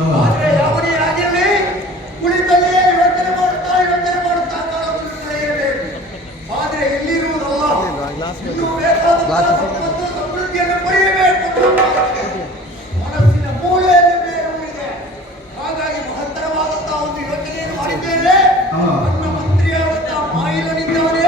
ಆದ್ರೆ ಯಾವನೇ ಆಗಿರಲಿ ಕುಳಿತಲ್ಲೇ ಯೋಚನೆ ಮಾಡುತ್ತಾ ಕಾಲವನ್ನು ಕಳೆಯಬೇಕು. ಆದ್ರೆ ಇಲ್ಲಿರುವುದಲ್ಲ, ಇನ್ನೂ ಬೇಕಾದ ಸಮೃದ್ಧಿಯನ್ನು ಪಡೆಯಬೇಕು. ಮನಸ್ಸಿನ ಮೂಲೆಯಲ್ಲಿ ಬೇರು ಇದೆ. ಹಾಗಾಗಿ ಮಹತ್ತರವಾದಂತಹ ಒಂದು ಯೋಚನೆಯನ್ನು ಮಾಡಿದ್ದೇನೆ. ನನ್ನ ಮಂತ್ರಿಯಾದಂತಹ ಮಾಯಿಲನಿದ್ದಾನೆ.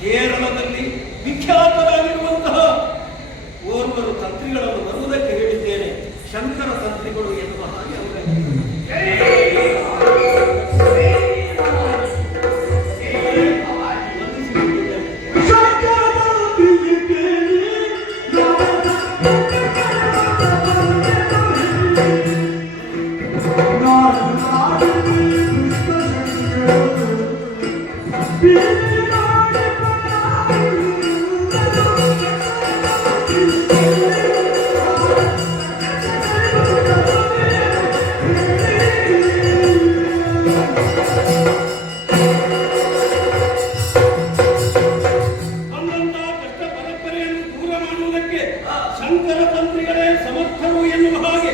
ಕೇರಳದಲ್ಲಿ ವಿಖ್ಯಾತರಾಗಿರುವಂತಹ ಓರ್ವರು ಶಂಕರ ತಂತ್ರಿಗಳು ಎನ್ನುವ ಹಾಗೆ ಅವರ ಶಂಕರ ತಂತ್ರಿಗಳೇ ಸಮರ್ಥರು ಎನ್ನುವ ಹಾಗೆ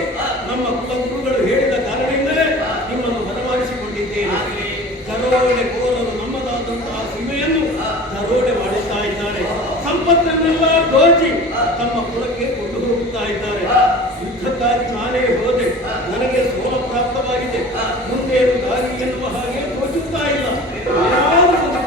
ನಮ್ಮ ಕುಲಗುರುಗಳು ಹೇಳಿದ ಕಾರಣದಿಂದಲೇ ನಿಮ್ಮನ್ನು ಬರಮಾಡಿಸಿಕೊಂಡಿದ್ದೇನೆ. ದರೋಡೆ ಕೋರರು ನಮ್ಮದಾದಂತಹ ಸೀಮೆಯನ್ನು ದರೋಡೆ ಮಾಡುತ್ತಾ ಇದ್ದಾರೆ. ಸಂಪತ್ತನ್ನೆಲ್ಲ ದೋಚಿ ತಮ್ಮ ಕುಲಕ್ಕೆ ಕೊಂಡು ಹೋಗುತ್ತಾ ಇದ್ದಾರೆ. ಯುದ್ಧಕ್ಕಾಗಿ ನಾನೇ ಹೋದೆ, ನನಗೆ ಸೋಲ ಪ್ರಾಪ್ತವಾಗಿದೆ, ಮುಂದೇನು ದಾರಿ ಎನ್ನುವ ಹಾಗೆ ತೋಚುತ್ತಾ ಇಲ್ಲ. ಯಾವುದೊಂದು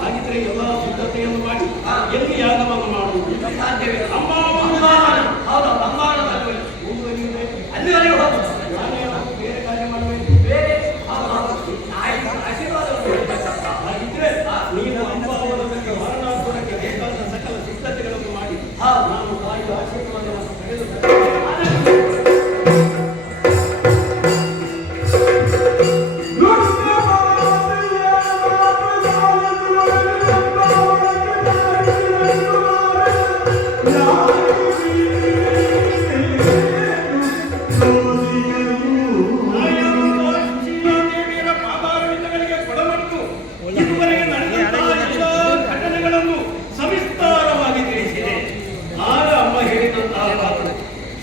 ಹಾಗಿದ್ರೆ ಎಲ್ಲ ಸಿದ್ಧತೆಯನ್ನು ಮಾಡಿ ಎಲ್ಲಿ ಯಾಗವನ್ನು ಮಾಡುವುದು ಸಾಧ್ಯವೇ? ಅಲ್ಲಿವರೆಗೆ ಬೇರೆ ಕಾರ್ಯ ಮಾಡಬೇಕು. ಬೇರೆ ಹಾಗಿದ್ರೆ ನೀವು ಅಂಬಾವನದಲ್ಲಿ ವಾರಣಾಪುರಕ್ಕೆ ಬೇಕಾದ ಸಕಲ ಸಿದ್ಧತೆಗಳನ್ನು ಮಾಡಿ ನಾನು ತಾಯಿಯ ಆಶೀರ್ವಾದವನ್ನು ಪಡೆದುಕೊಳ್ಳುತ್ತೇನೆ.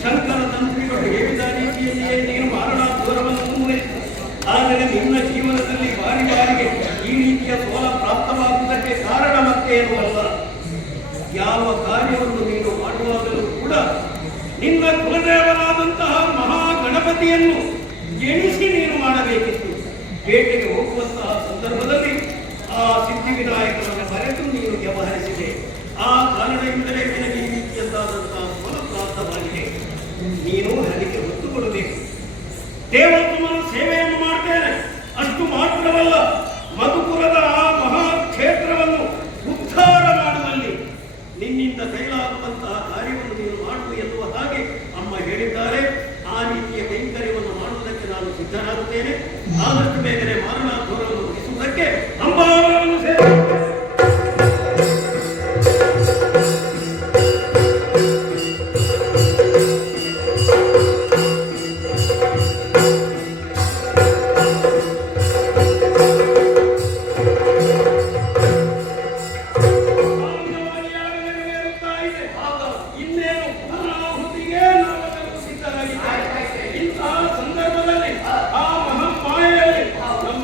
ಶಂಕರ ತಂತ್ರಿಗಳು ಹೇಳಿದ ರೀತಿಯಲ್ಲಿಯೇ ನೀನು ಮಾರಣಾಪುರವನ್ನು ಮುಂದುವರಿಸಿದ. ಆದರೆ ನಿನ್ನ ಜೀವನದಲ್ಲಿ ಬಾರಿ ಬಾರಿಗೆ ಈ ರೀತಿಯ ಸೋಲ ಪ್ರಾಪ್ತವಾಗುವುದಕ್ಕೆ ಕಾರಣ ಮತ್ತೇನು ಅಲ್ಲ. ಯಾವ ಕಾರ್ಯವನ್ನು ನೀನು ಮಾಡುವಾಗಲೂ ಕೂಡ ನಿನ್ನ ಕುಲದೇವನಾದಂತಹ ಮಹಾಗಣಪತಿಯನ್ನು ಎಣಿಸಿ ನೀನು ಮಾಡಬೇಕಿತ್ತು. ಬೇಟೆಗೆ ಹೋಗುವಂತಹ ಸಂದರ್ಭದಲ್ಲಿ ಆ ಸಿದ್ಧಿವಿನಾಯಕನನ್ನು ಮರೆತು ನೀನು ವ್ಯವಹರಿಸಿದೆ. ಆ ಕಾರಣದಿಂದಲೇ ನಿನಗೆ ಈ ರೀತಿಯದ್ದಾದಂತಹ ಸೋಲ ಪ್ರಾಪ್ತವಾಗಿದೆ. ನೀನು ಅದಕ್ಕೆ ಒತ್ತು ಕೊಡಬೇಕು. ದೇವೋತ್ತಮನ ಸೇವೆಯನ್ನು ಮಾಡ್ತೇನೆ, ಅಷ್ಟು ಮಾತ್ರವಲ್ಲ, ಮಧುಪುರದ ಆ ಮಹಾಕ್ಷೇತ್ರವನ್ನು ಉದ್ಧಾರ ಮಾಡುವಲ್ಲಿ ನಿನ್ನಿಂದ ಕೈಲಾಗುವಂತಹ ಕಾರ್ಯವನ್ನು ನೀನು ಮಾಡು ಎನ್ನುವ ಹಾಗೆ ಅಮ್ಮ ಹೇಳಿದ್ದಾರೆ. ಆ ರೀತಿಯ ಕೈಂಕರ್ಯವನ್ನು ಮಾಡುವುದಕ್ಕೆ ನಾನು ಸಿದ್ಧನಾಗುತ್ತೇನೆ. ಆದಷ್ಟು ಬೇಗನೆ ಮಾರಣಾಪುರವನ್ನು ಮುಗಿಸುವುದಕ್ಕೆ ಅಂಬಾವನ್ನು ಸೇರಿ ಇಂತಹ ಸಂದರ್ಭದಲ್ಲಿ ಆ ಮಹಾಮಾಯೆಯಲ್ಲಿ ನಮ್ಮ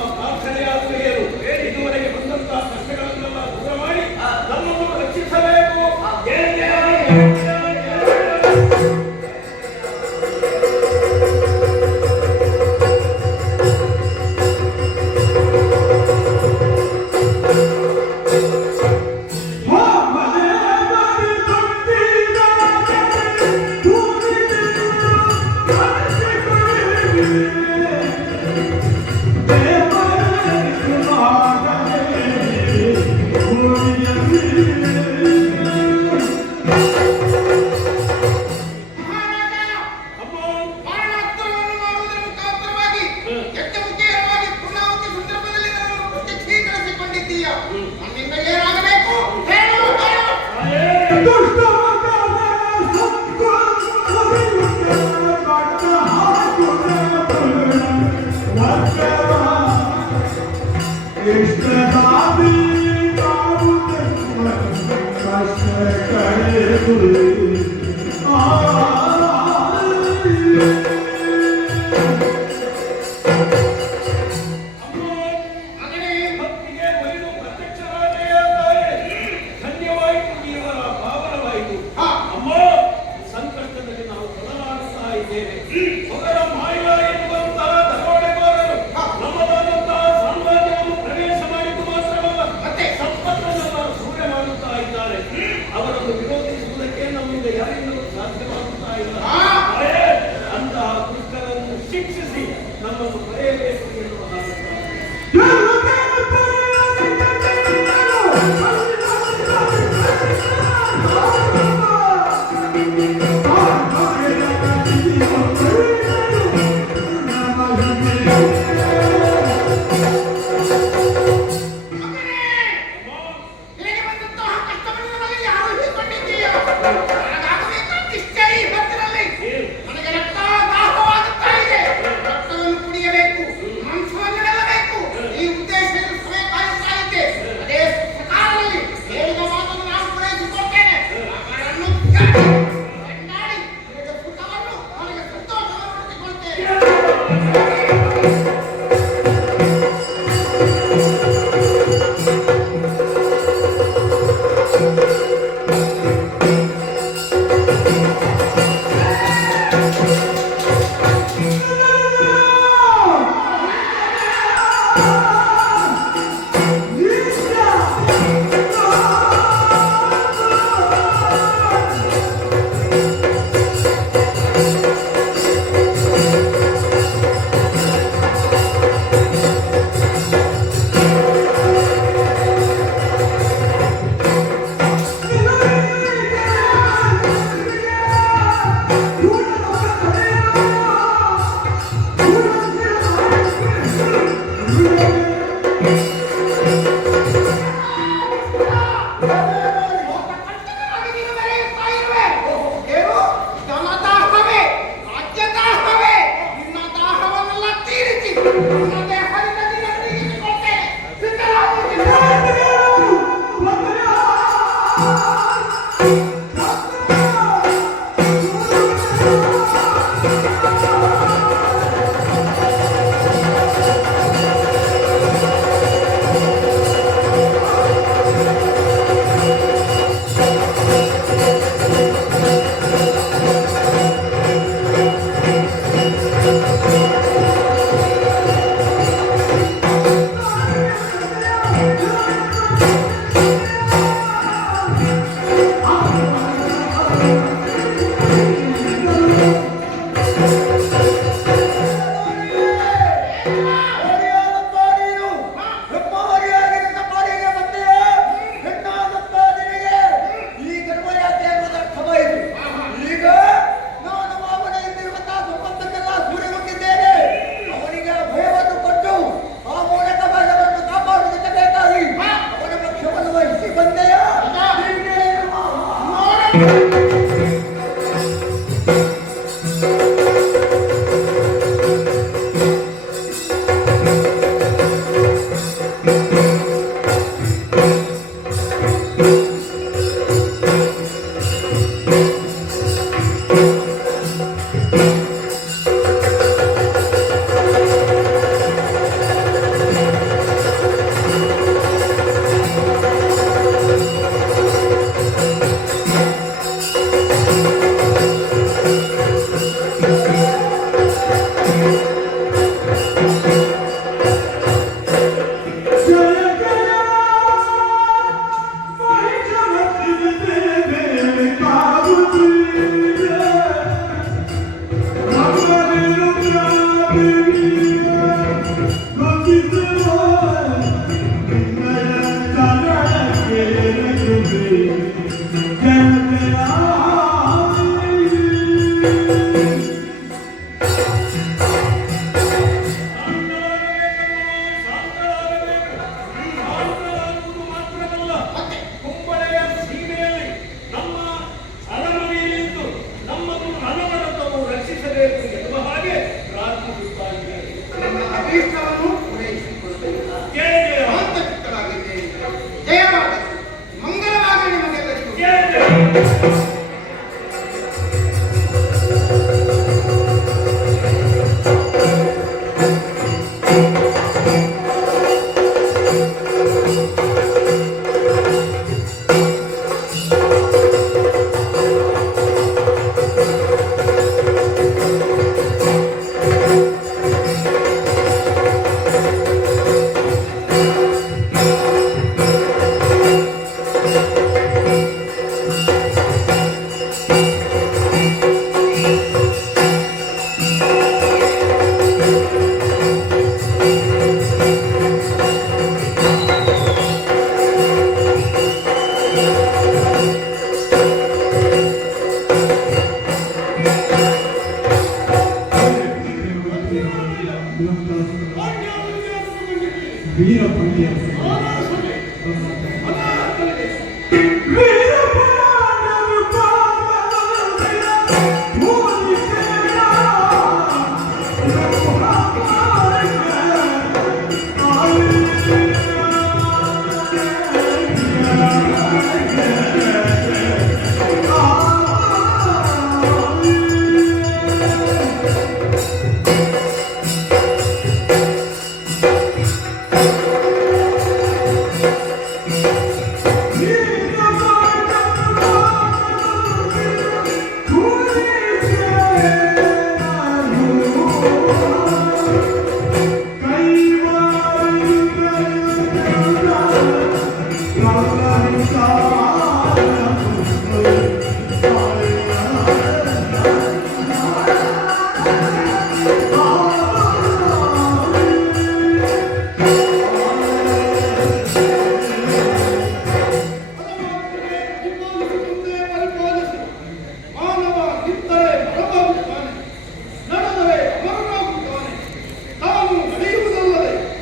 ನಮ್ಮ ವೀರಪುಲಿಯ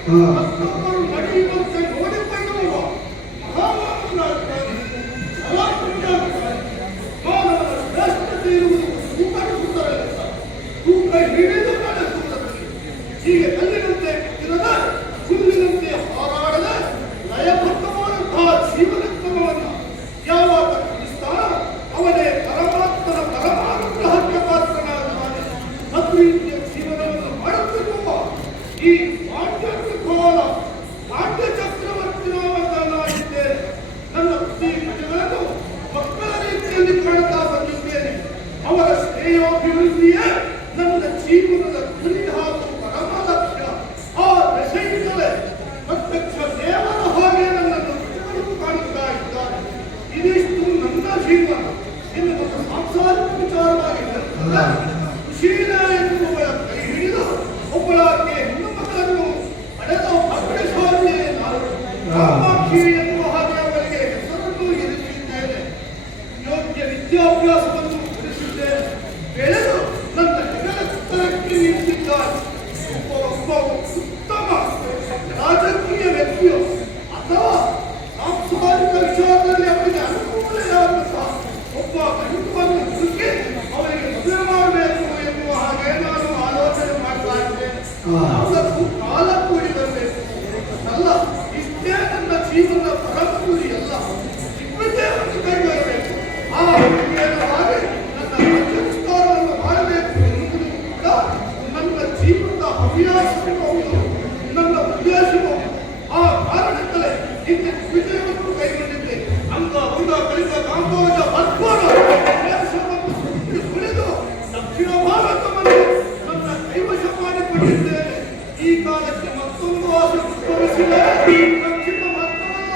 ಮತ್ತೊಬ್ಬರು ನಡೆಯುವಂತೆ ನೋಡಿಕೊಳ್ಳುವ ಮಹಾಮಾನವನಾಗುತ್ತಾನೆ. ಕಲಾತ್ಮಕನಾಗುತ್ತಾನೆ. ಮಾನವನ ಶ್ರೇಷ್ಠತೆ ಇರುವುದು ತೂಕಡಿಸುವುದರಲ್ಲ, ತೂಕ ಹಿಡಿದು ನಡೆಸುವುದರಲ್ಲಿ. ಹೀಗೆ ಕಲ್ಲಿನಂತೆ ಕುತ್ತಿರದ, ಹುಲ್ಲಿನಂತೆ ಹಾರಾಡದ, ಲಯಬದ್ಧವಾದಂತಹ ಜೀವನಕ್ರಮವನ್ನು ಯಾವಾಗ ತಿಳಿಸ್ತಾನ ಅವನೇ ಪರಮಾತ್ಮನ ಪರಮಾನುಗ್ರಹಕ್ಕೆ ಪಾತ್ರನಾಗುತ್ತಾನೆ. ಮತ್ತು ರೀತಿಯ ಜೀವನವನ್ನು ಮಾಡುತ್ತಿರುವ ಈ ನಾಟ್ಯ ಚಕ್ರವರ್ತಿ ನಾಮಕನಾಗಿದ್ದೇನೆ. ನನ್ನ ಪ್ರತಿಗಳನ್ನು ಮಕ್ಕಳ ರೀತಿಯಲ್ಲಿ ಕಾಣ್ತಾ ಬಂದಿದ್ದೇನೆ. ಅವರ ಶ್ರೇಯೋಭಿವೃದ್ಧಿಯೇ ನನ್ನ ಜೀವನದ ಗುರಿ ಹಾಗೂ ಪರಮ ಲಕ್ಷ್ಯ. ಆ ದಶೆಯಿಂದಲೇ ಪ್ರತ್ಯಕ್ಷ ದೇವರ ಹಾಗೆ ನನ್ನನ್ನು ಬಿಟ್ಟುಕೊಂಡು ಕಾಣುತ್ತಾ ಇದ್ದಾರೆ. ಇದಿಷ್ಟು ನನ್ನ ಜೀವನ. ಇನ್ನು ನನ್ನ ಸಾಂಸಾರಿಕ ವಿಚಾರವಾಗಿದೆ. ಸುಶೀಲ ಎನ್ನುವಳ ಕೈ ಹಿಡಿದು ಒಬ್ಬಳಾಕೆ ಹೆಣ್ಣು ಮಕ್ಕಳನ್ನು ಪಡೆದ ಭಕ್ತಶಾಲಿಯೇ ನಾನು. ಕಾಮಾಕ್ಷಿ ಎನ್ನುವ ಹಾಗೆ ಅವರಿಗೆ ಹೆಸರನ್ನು ಇರಿಸಿದ್ದೇನೆ. ಯೋಗ್ಯ ವಿದ್ಯಾಭ್ಯಾಸವನ್ನು ಕಲಿಸಿದ್ದೇನೆ. ಬೆಳೆದು ನನ್ನ ಹೆಗಲ ಎತ್ತರಕ್ಕೆ ನಿಂತಿದ್ದಾನೆ. ಒಬ್ಬ ಉತ್ತಮ ರಾಜಕೀಯ ವ್ಯಕ್ತಿಯು ಅಥವಾ ಸಾಂಸಾರಿಕ ವಿಚಾರದಲ್ಲಿ ಅವರಿಗೆ ಅನುಕೂಲವಾಗುತ್ತಾ ಒಬ್ಬ ಗಂಟನ್ನು ಹುಡುಕಿ ಅವರಿಗೆ ಮದುವೆ ಮಾಡಬೇಕು ಎನ್ನುವ ಹಾಗೆ ನಾನು ಆಲೋಚನೆ ಮಾಡ್ತಾ ಇದ್ದೇನೆ. ಅದಕ್ಕೂ ಕಾಲ ಕೂಡಿ ಬರಬೇಕು ಅಲ್ಲ. ಇಷ್ಟೇ ನನ್ನ ಜೀವನದ ಪರಮ ಗುರಿ ಅಲ್ಲ. ದಿಗ್ವಿಜಯವನ್ನು ಕೈಗೊಳ್ಳಬೇಕು. ಆ ಹಾಗೆ ನನ್ನ ರಾಜ್ಯ ವಿಸ್ತಾರವನ್ನು ಮಾಡಬೇಕು ಎನ್ನುವುದು ಕೂಡ ನನ್ನ ಜೀವನದ ಹವ್ಯಾಸವೂ ಹೌದು, ನನ್ನ ಉದ್ದೇಶವೂ. ಆ ಕಾರಣಕ್ಕಲೇ ಇಂದು ವಿಜಯವನ್ನು ಕೈಗೊಂಡಿದ್ದೆ. ಅಂಗ ಅಂಗ ಕಲಿತ ಕಾಂಬೋಜ ಭಟ್ವರ ದೇಶವನ್ನು ಸುತ್ತಿ ಸುಳಿದು ದಕ್ಷಿಣ ಭಾರತವನ್ನು ನನ್ನ ಕೈವಶ ಮಾಡಿಕೊಂಡಿದ್ದೇನೆ. ಈ ಕಾಲಕ್ಕೆ ಮತ್ತೊಂದು ಆಸೆ ಉದ್ಭವಿಸಿದೆ. ದಕ್ಷಿಣ ಭಾರತವಲ್ಲ,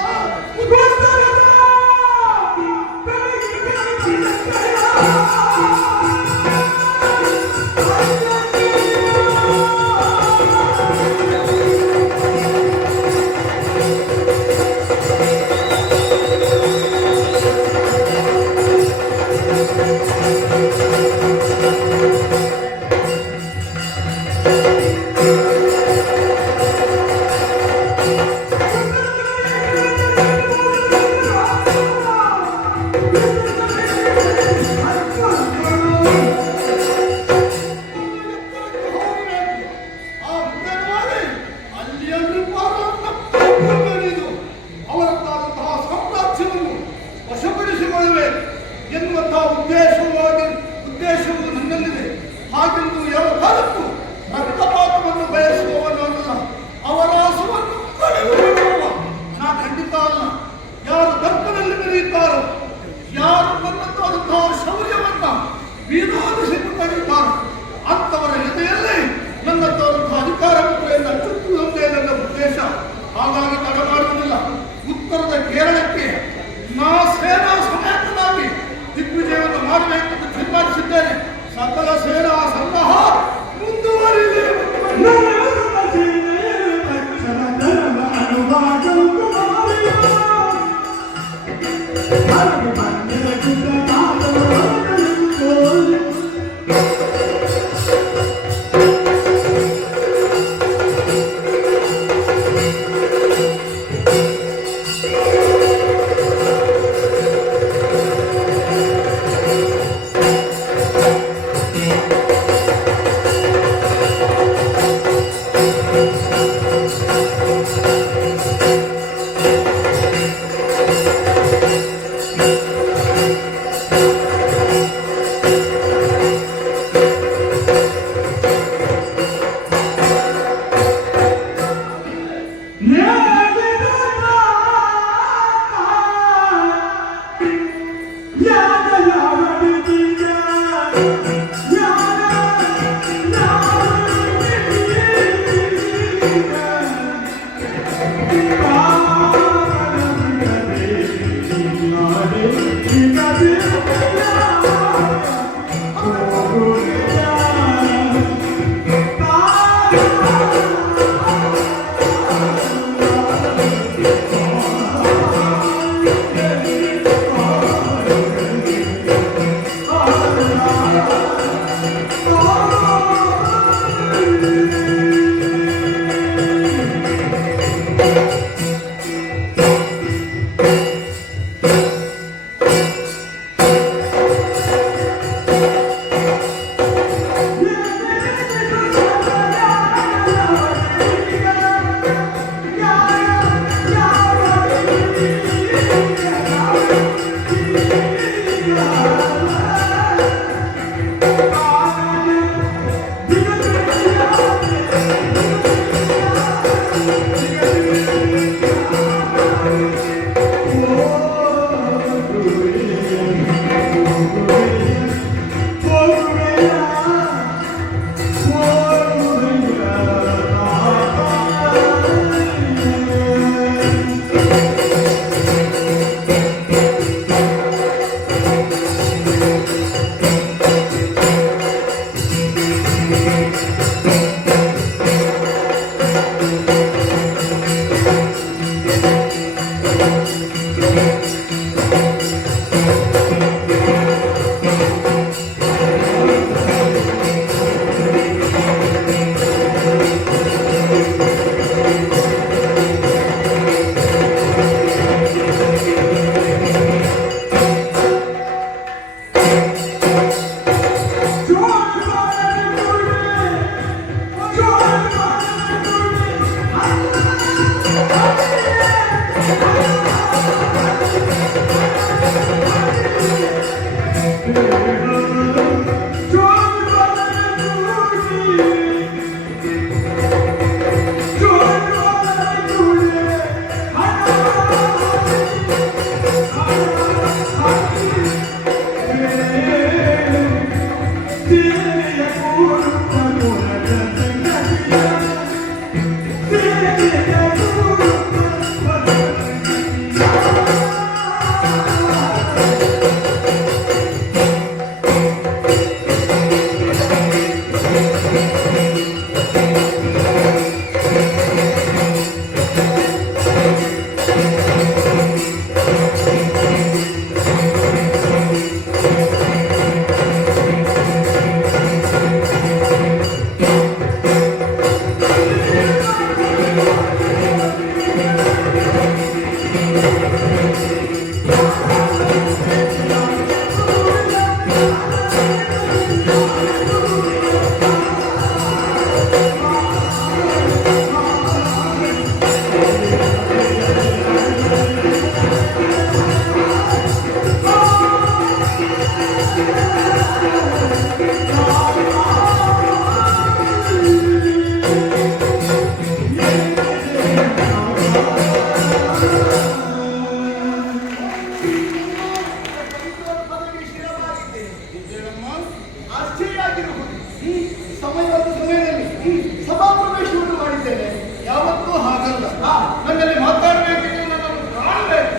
ಸಭಾ ಪ್ರವೇಶವನ್ನು ಮಾಡಿದ್ದೇನೆ. ಯಾವತ್ತೂ ಹಾಗಲ್ಲ. ಹಾ. ನನ್ನಲ್ಲಿ ಮಾತಾಡಬೇಕಿದ್ರೆ ನನ್ನನ್ನು ಕಾಣಬೇಕು.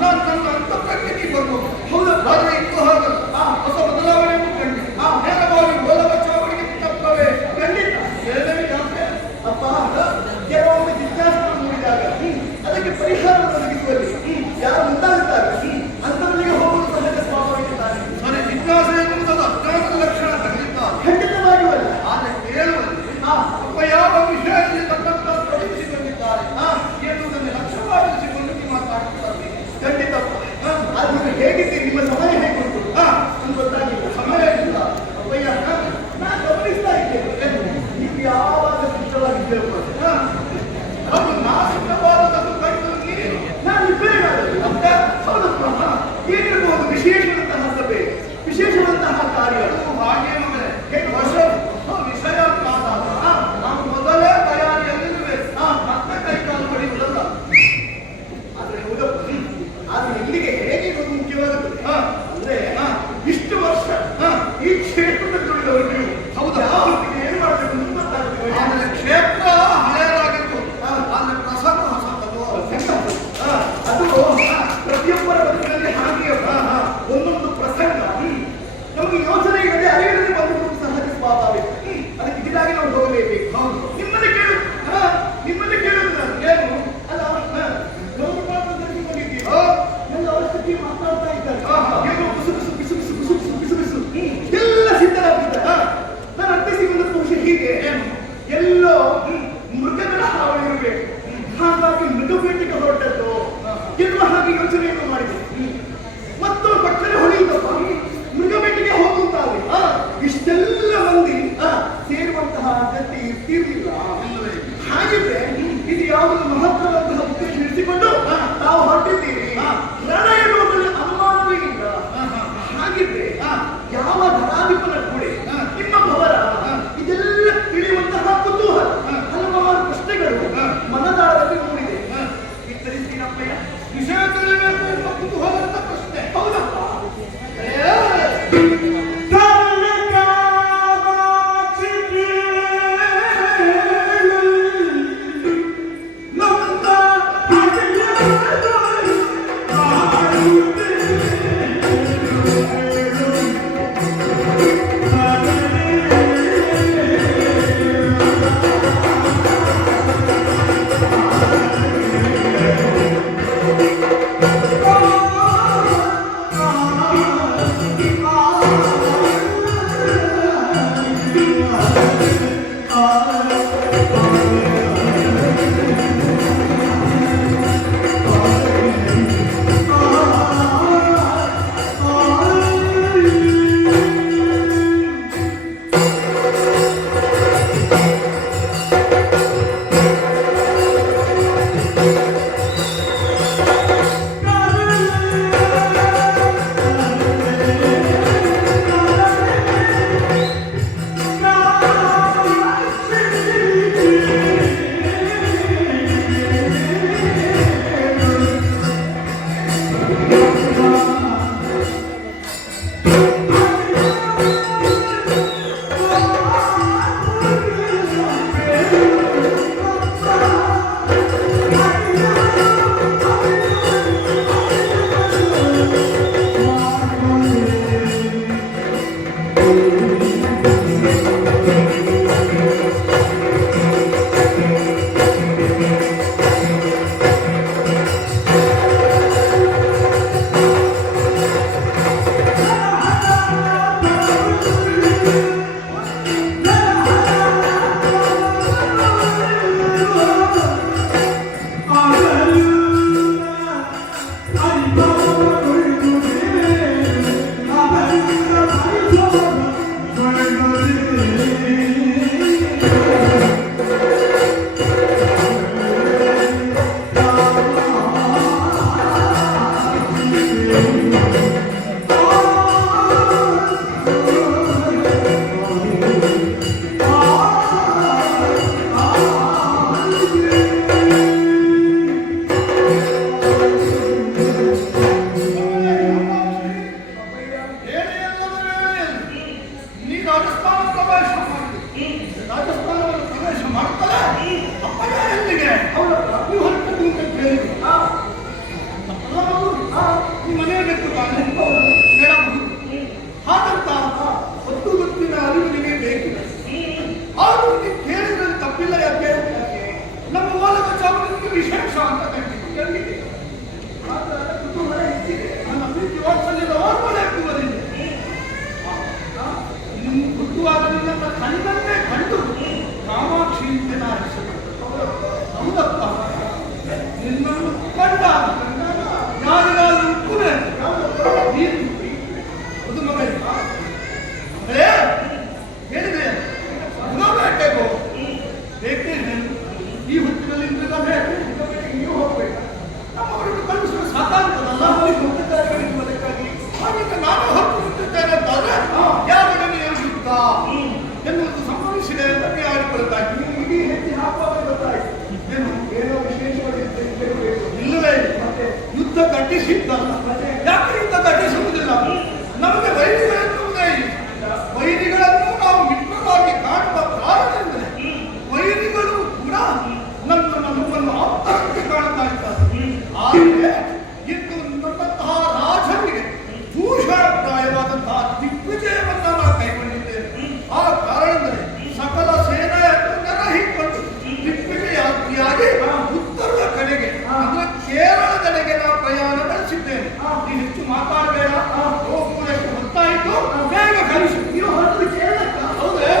ನಾನು ನನ್ನ ಅಂತಃಪ್ರಜ್ಞೆಗೆ ಬರ್ಬೋದು. ಹೌದಾ? ಆದರೆ ಇದು ಹಾಗಲ್ಲ. ಹಾ. ಹೊಸ ಬದಲಾವಣೆಯನ್ನು ಕಂಡು ನೇರವಾಗಿ ಗೋಲ ಬಚಾವಣೆಗೆ ತಪ್ಪವೇ ಖಂಡಿತ. ಬೇರೆ ಯಾಕೆ? ಅಪ್ಪ, ಕೆಲವೊಮ್ಮೆ ಜಿಜ್ಞಾಸೆಗಳನ್ನು ನೋಡಿದಾಗ ಅದಕ್ಕೆ ಪರಿಹಾರ ಒದಗಿಸುವಲ್ಲಿ ಯಾರು ಮುಂದಾಗುತ್ತಾರೆ ಅಂತವರಿಗೆ ಹೋಗುವುದು ಸಹಜ ಸ್ವಾಭಾವಿಕತಾನೆ. ಸರಿ, ಜಿಜ್ಞಾಸೆ ಎನ್ನುವುದು ಅಜ್ಞಾನದ ಲಕ್ಷಣ ಖಂಡಿತ. ಖಂಡಿತವಾಗಿಯೂ ಅಲ್ಲ. ಆದರೆ ಕೇಳುವಲ್ಲಿ ಅಪ್ಪ ಯಾವ ವಿಷಯದಲ್ಲಿ ತಕ್ಕಂತ ತೊಡಗಿಸಿಕೊಂಡಿದ್ದಾರೆ ಎನ್ನುವುದನ್ನು ಲಕ್ಷ್ಯವಾಗಿರಿಸಿಕೊಂಡು ನೀವು ಮಾತಾಡುತ್ತಾರೆ. ಖಂಡಿತಪ್ಪ. ಅದು ಹೇಗಿದ್ದೀರಿ? ನಿಮ್ಮ ಸಮಯ ಹೇಗುಂಟು? ನಮ್ಗೆ ಗೊತ್ತಾಗಿಲ್ಲ. ಸಮಯ ಇಲ್ಲ. ಅಪ್ಪಯ್ಯ, ನಾನು ಗಮನಿಸ್ತಾ ಇದ್ದೇನೆ. ನೀವು ಯಾವಾಗ ಸಿದ್ಧವಾಗಿದ್ದೇವೆ? ಅದು ನಾಶವಾದದ್ದು ಕೈಗೊಂಡಿ ನಾನು ಇಬ್ಬರಿಗಾಗಲಿ. ಹೌದಪ್ಪ. ಏನಿರಬಹುದು ವಿಶೇಷವಂತಹ ಸಭೆ, ವಿಶೇಷವಂತಹ ಕಾರ್ಯ. ಅದು ಹಾಗೆ ಮಗನೇ. ಹೇಗೆ ವರ್ಷ ವಿಷಯ ಅಂತ ಆದಾಗ ನಾವು ಮೊದಲೇ ತಯಾರಿಯಲ್ಲಿರಬೇಕು. ಮತ್ತೆ ಕೈ ಕಾಲು ಹೊಡೆಯುವುದಲ್ಲ. ಆದ್ರೆ ಹೌದಪ್ಪ. ಆದ್ರೆ ಇಲ್ಲಿಗೆ ಹೇಗೆ ಇರೋದು ಮುಖ್ಯವಾಗುತ್ತದೆ. ಅಂದ್ರೆ ಇಷ್ಟು ವರ್ಷ ಈ ಕ್ಷೇತ್ರದಲ್ಲಿ ದುಡಿದವರು ನೀವು. ಹೌದಾ? ಯಾವ ಹೊತ್ತಿಗೆ ಏನು ಮಾಡಬೇಕು ಅಂತ ಗೊತ್ತಾಗ್ತದೆ. ಆದರೆ ಕ್ಷೇತ್ರ ಹಳೆಯದಾಗಿತ್ತು. ಆದರೆ ಪ್ರಸಂಗ ಹೊಸದದು. ಅದು ಪ್ರತಿಯೊಬ್ಬರ ಬದುಕಿನಲ್ಲಿ ಹಾಗೆ ಒಂದೊಂದು ಪ್ರಸಂಗ ನಮಗೆ ಯೋಚನೆ ಇಲ್ಲದೆ ಅರಿವಿಲ್ಲದೆ ಬಂದುಕೊಂಡು ಸಹಜ ಸ್ವಾಭಾವಿಕ. ಅದಕ್ಕೆ ಇದಾಗಿ ನಾವು ಹೋಗಲೇಬೇಕು. ಹೌದು. ನಿಮ್ಮಲ್ಲಿ ಕೇಳುದು ನಾನು ಏನು ಅಲ್ಲ. ಗೌರವ ಧರಿಸಿಕೊಂಡಿದ್ದೀವಿ. ನನ್ನ ಅವಶ್ಯಕತೆ ಮಾತಾಡ್ತಾ ಇದ್ದಾರೆ. ಏನೋ ಬಿಸು ಬಿಸು ಬಿಸು ಬಿಸು ಬಿಸು ಬಿಸು ಬಿಸು ಬಿಸು ಎಲ್ಲ ಸಿದ್ಧರಾಗಿದ್ದಾರೆ. ನಾನು ಅರ್ಥಿಸಿ ಬಂದ ಬಹುಶಃ ಹೀಗೆ ಎಲ್ಲೋ ಮೃಗಗಳ ಹಾವಳಿ ಇರಬೇಕು. ಹಾಗಾಗಿ ಮೃಗಪೇಟೆಗೆ ಹೊರಟದ್ದು ಎನ್ನುವ ಹಾಗೆ ಯೋಚನೆಯನ್ನು ಮಾಡಿದೆ. ಮತ್ತು ಪಕ್ಕನೆ ಹೊಳೆಯುತ್ತಪ್ಪ ಮೃಗಪೇಟೆಗೆ ಹೋಗುತ್ತಾರೆ. ಇಷ್ಟೆಲ್ಲ ಮಂದಿ ಸೇರುವಂತಹ ಅಗತ್ಯ ಇರ್ತಿರ್ಲಿಲ್ಲ. ಹಾಗಿದ್ರೆ ಇದು ಯಾವುದು ಮಹತ್ವದಂತಹ ಉದ್ದೇಶ ಇರಿಸಿಕೊಂಡು ತಾವು ಹೊರಟಿದ್ದೀರಿ. ರಣ ಎನ್ನುವುದರಲ್ಲಿ ಅನುಮಾನವೇ ಇಲ್ಲ. ಹಾಗಿದ್ರೆ ಯಾವ ಧನಾಧಿಪನ ಕೂಡೆ ನಿಮ್ಮ ಭವನ ಇದೆಲ್ಲ ತಿಳಿಯುವಂತಹ ಕುತೂಹಲ ಹಲವಾರು ಪ್ರಶ್ನೆಗಳು ಮನದಾಳದಲ್ಲಿ ಮೂಡಿದೆ. ಉತ್ತರಿಸ್ತೀರಪ್ಪಯ್ಯ? ವಿಷಯ ತಿಳಿಯಬೇಕು ಎಂಬ ಕುತೂಹಲದ ಪ್ರಶ್ನೆ. ಹೌದಪ್ಪ. ಕೇಳಿದೆ. ಹೌದಪ್ಪ, ನೀವು ಹೊರಟದ್ದು ಅಂತ ಕೇಳಿದೆ. ಹಾ, ಹಾ, ನಿಮ್ಮ ಮನೆಯಲ್ಲಿ ತಾನೆ ಹೇಳಬಹುದು. ಹಾಗಂತ ಹೊತ್ತು ಗೊತ್ತಿನ ಅರಿವು ನಿಮಗೆ ಬೇಕಿಲ್ಲ. ಆದರೂ ನೀವು ಕೇಳಿದ್ರಲ್ಲಿ ತಪ್ಪಿಲ್ಲ. ಯಾಕೆ? ನಮ್ಮ ಮೂಲಕ ಚಾಮುಂಡಿಗೆ ವಿಶೇಷ ಅಂತ ಖಂಡಿತ ಮಾತ್ರ ಕುತೂಹಲ ಹೆಚ್ಚಿದೆ. ನನ್ನ ಪ್ರೀತಿ ವಾತ್ಸಲ್ಯದ ಓರ್ಮಳೆ ಕೂಡಲಿಲ್ಲ. ನಿಮ್ಮ ಗುರುತುವಾಗಲಿಲ್ಲ ಅಂತ ಕಣ್ಣನ್ನೇ ಕಂಡು ಕಾಮಾಕ್ಷಿ ಅಂತ ಹೌದಪ್ಪ, ನಿನ್ನನ್ನು ಕಂಡಾಗ ಯಾರಿಗಾದ್ರೂ ಕೂಡ ನೀನು ಅದು ಮಗಳೇ ಮಗಳೇ ಹೇಳಿದೆ ಬೇಕೇನು ಬೇಕೇನು ಈ ಹೊತ್ತಿನಲ್ಲಿ ನೀವು ಹೋಗ್ಬೇಕು. ನಮ್ಮವರನ್ನು ಕಳಿಸುವ ಸಾಕಾಗ್ತದಲ್ಲ. ಮುಖ್ಯಕಾರಿಗಳಿಗೆ ಬದಕ್ಕಾಗಿ ಹಾಗೆ ನಾನು ಹೊತ್ತು ಮುಟ್ಟುತ್ತೇನೆ ಅಂತಾದ್ರೆ ಯಾರೊಡನೆ ಏರುತ್ತ ಎನ್ನುವುದು ಸಂಭವಿಸಿದೆ ಅಂತ ಹೇಳಿಕೊಳ್ತಾ ಇದ್ದೀನಿ. ನೀವು ಇಡೀ ಹೆಜ್ಜೆ ಹಾಕುವಾಗ ಗೊತ್ತಾಯ್ತು. ಏನು ಏನೋ ವಿಶೇಷವಾಗಿ ಇರಬೇಕು. ಇಲ್ಲವೇ ಮತ್ತೆ ಯುದ್ಧ ಕಟ್ಟಿಸಿದ್ದಲ್ಲ. ಯಾಕೆ ಯುದ್ಧ ಕಟ್ಟಿಸುವುದಿಲ್ಲ? ನಮಗೆ ವೈರಿಗಳೆನ್ನುವುದೇ ಇಲ್ಲ. ವೈರಿಗಳನ್ನು ನಾವು ಮಿತ್ರರಾಗಿ ಕಾಣುವ ಕಾರಣವೆಂದರೆ ವೈರಿಗಳು ಕೂಡ ನಮ್ಮನ್ನು ಆಪ್ತಕ್ಕೆ ಕಾಣ್ತಾ ಇದ್ದಾರೆ. ಆದರೆ ಇಂದು ನಮ್ಮಂತಹ ರಾಜರಿಗೆ ಭೂಷಣಪ್ರಾಯವಾದಂತಹ ದಿಗ್ವಿಜಯವನ್ನು ನಾವು ಕೈಗೊಂಡಿದ್ದೇವೆ. ಆ ಕಾರಣದಲ್ಲಿ ಸಕಲ ಸೇನೆಯನ್ನು ನೆರಹಿಕೊಂಡು ದಿಗ್ವಿಜಯಾಗಿ ಉತ್ತರದ ಕಡೆಗೆ ಅಂದ್ರೆ ಕೇರಳದೆಡೆಗೆ ನಾವು ಪ್ರಯಾಣ ಬೆಳೆಸಿದ್ದೇನೆ. ನೀನು ಹೆಚ್ಚು ಮಾತಾಡಬೇಡ. ಹೋಗುವುದಕ್ಕೆ ಗೊತ್ತಾಯಿತು, ಬೇಗ ಕಲಿಸು. ನೀವು ಹೊರತು ಕೇಳಕ್ಕ. ಹೌದೇ?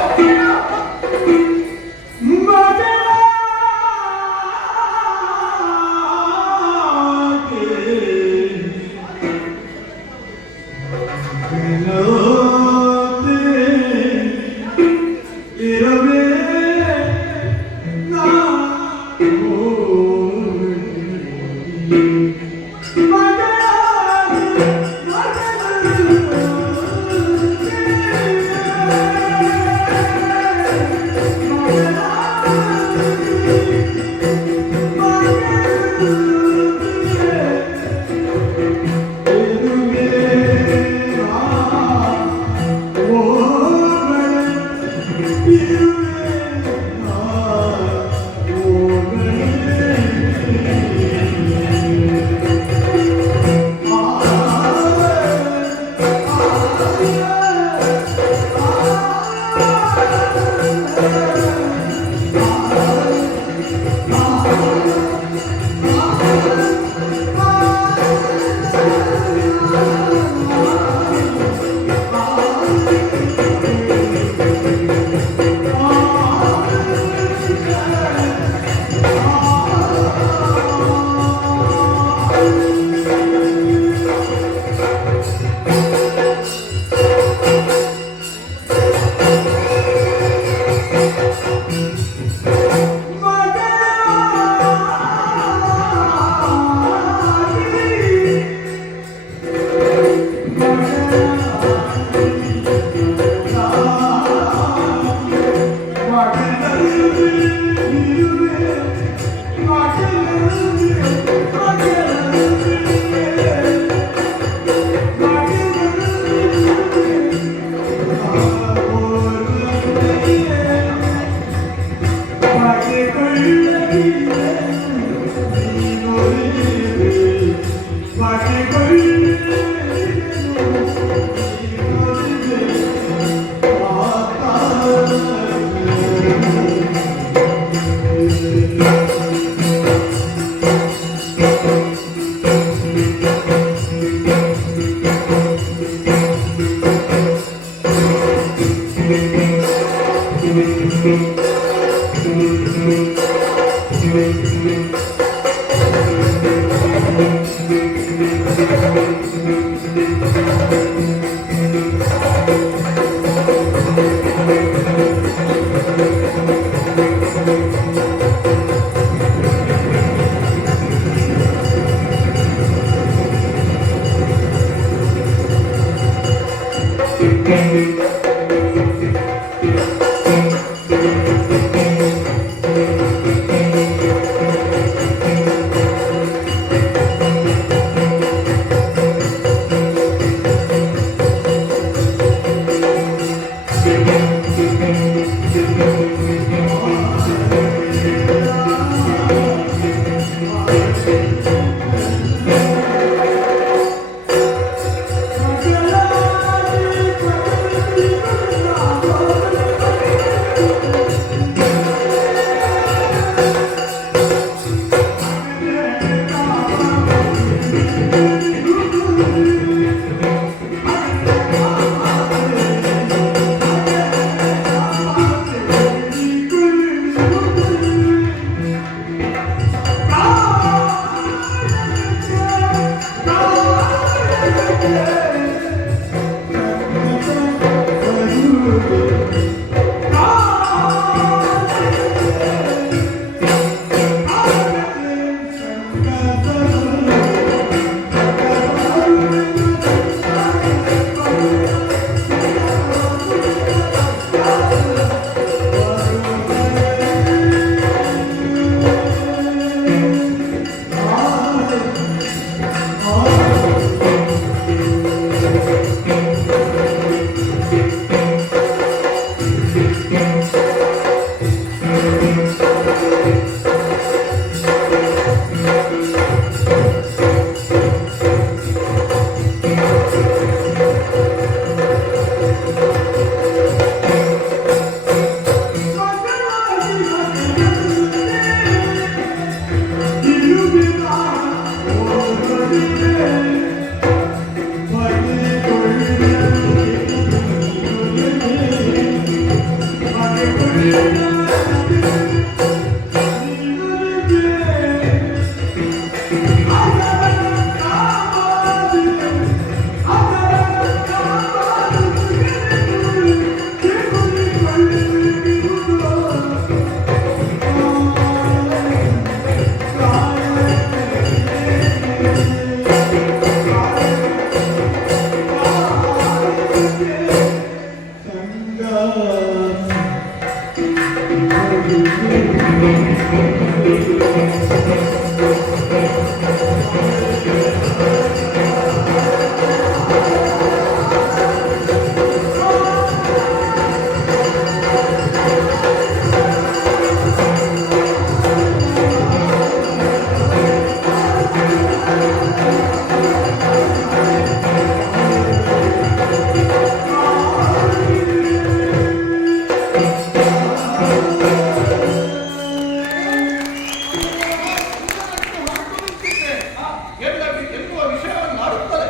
ಎನ್ನುವ ವಿಷಯವನ್ನು ಆಡುತ್ತದೆ.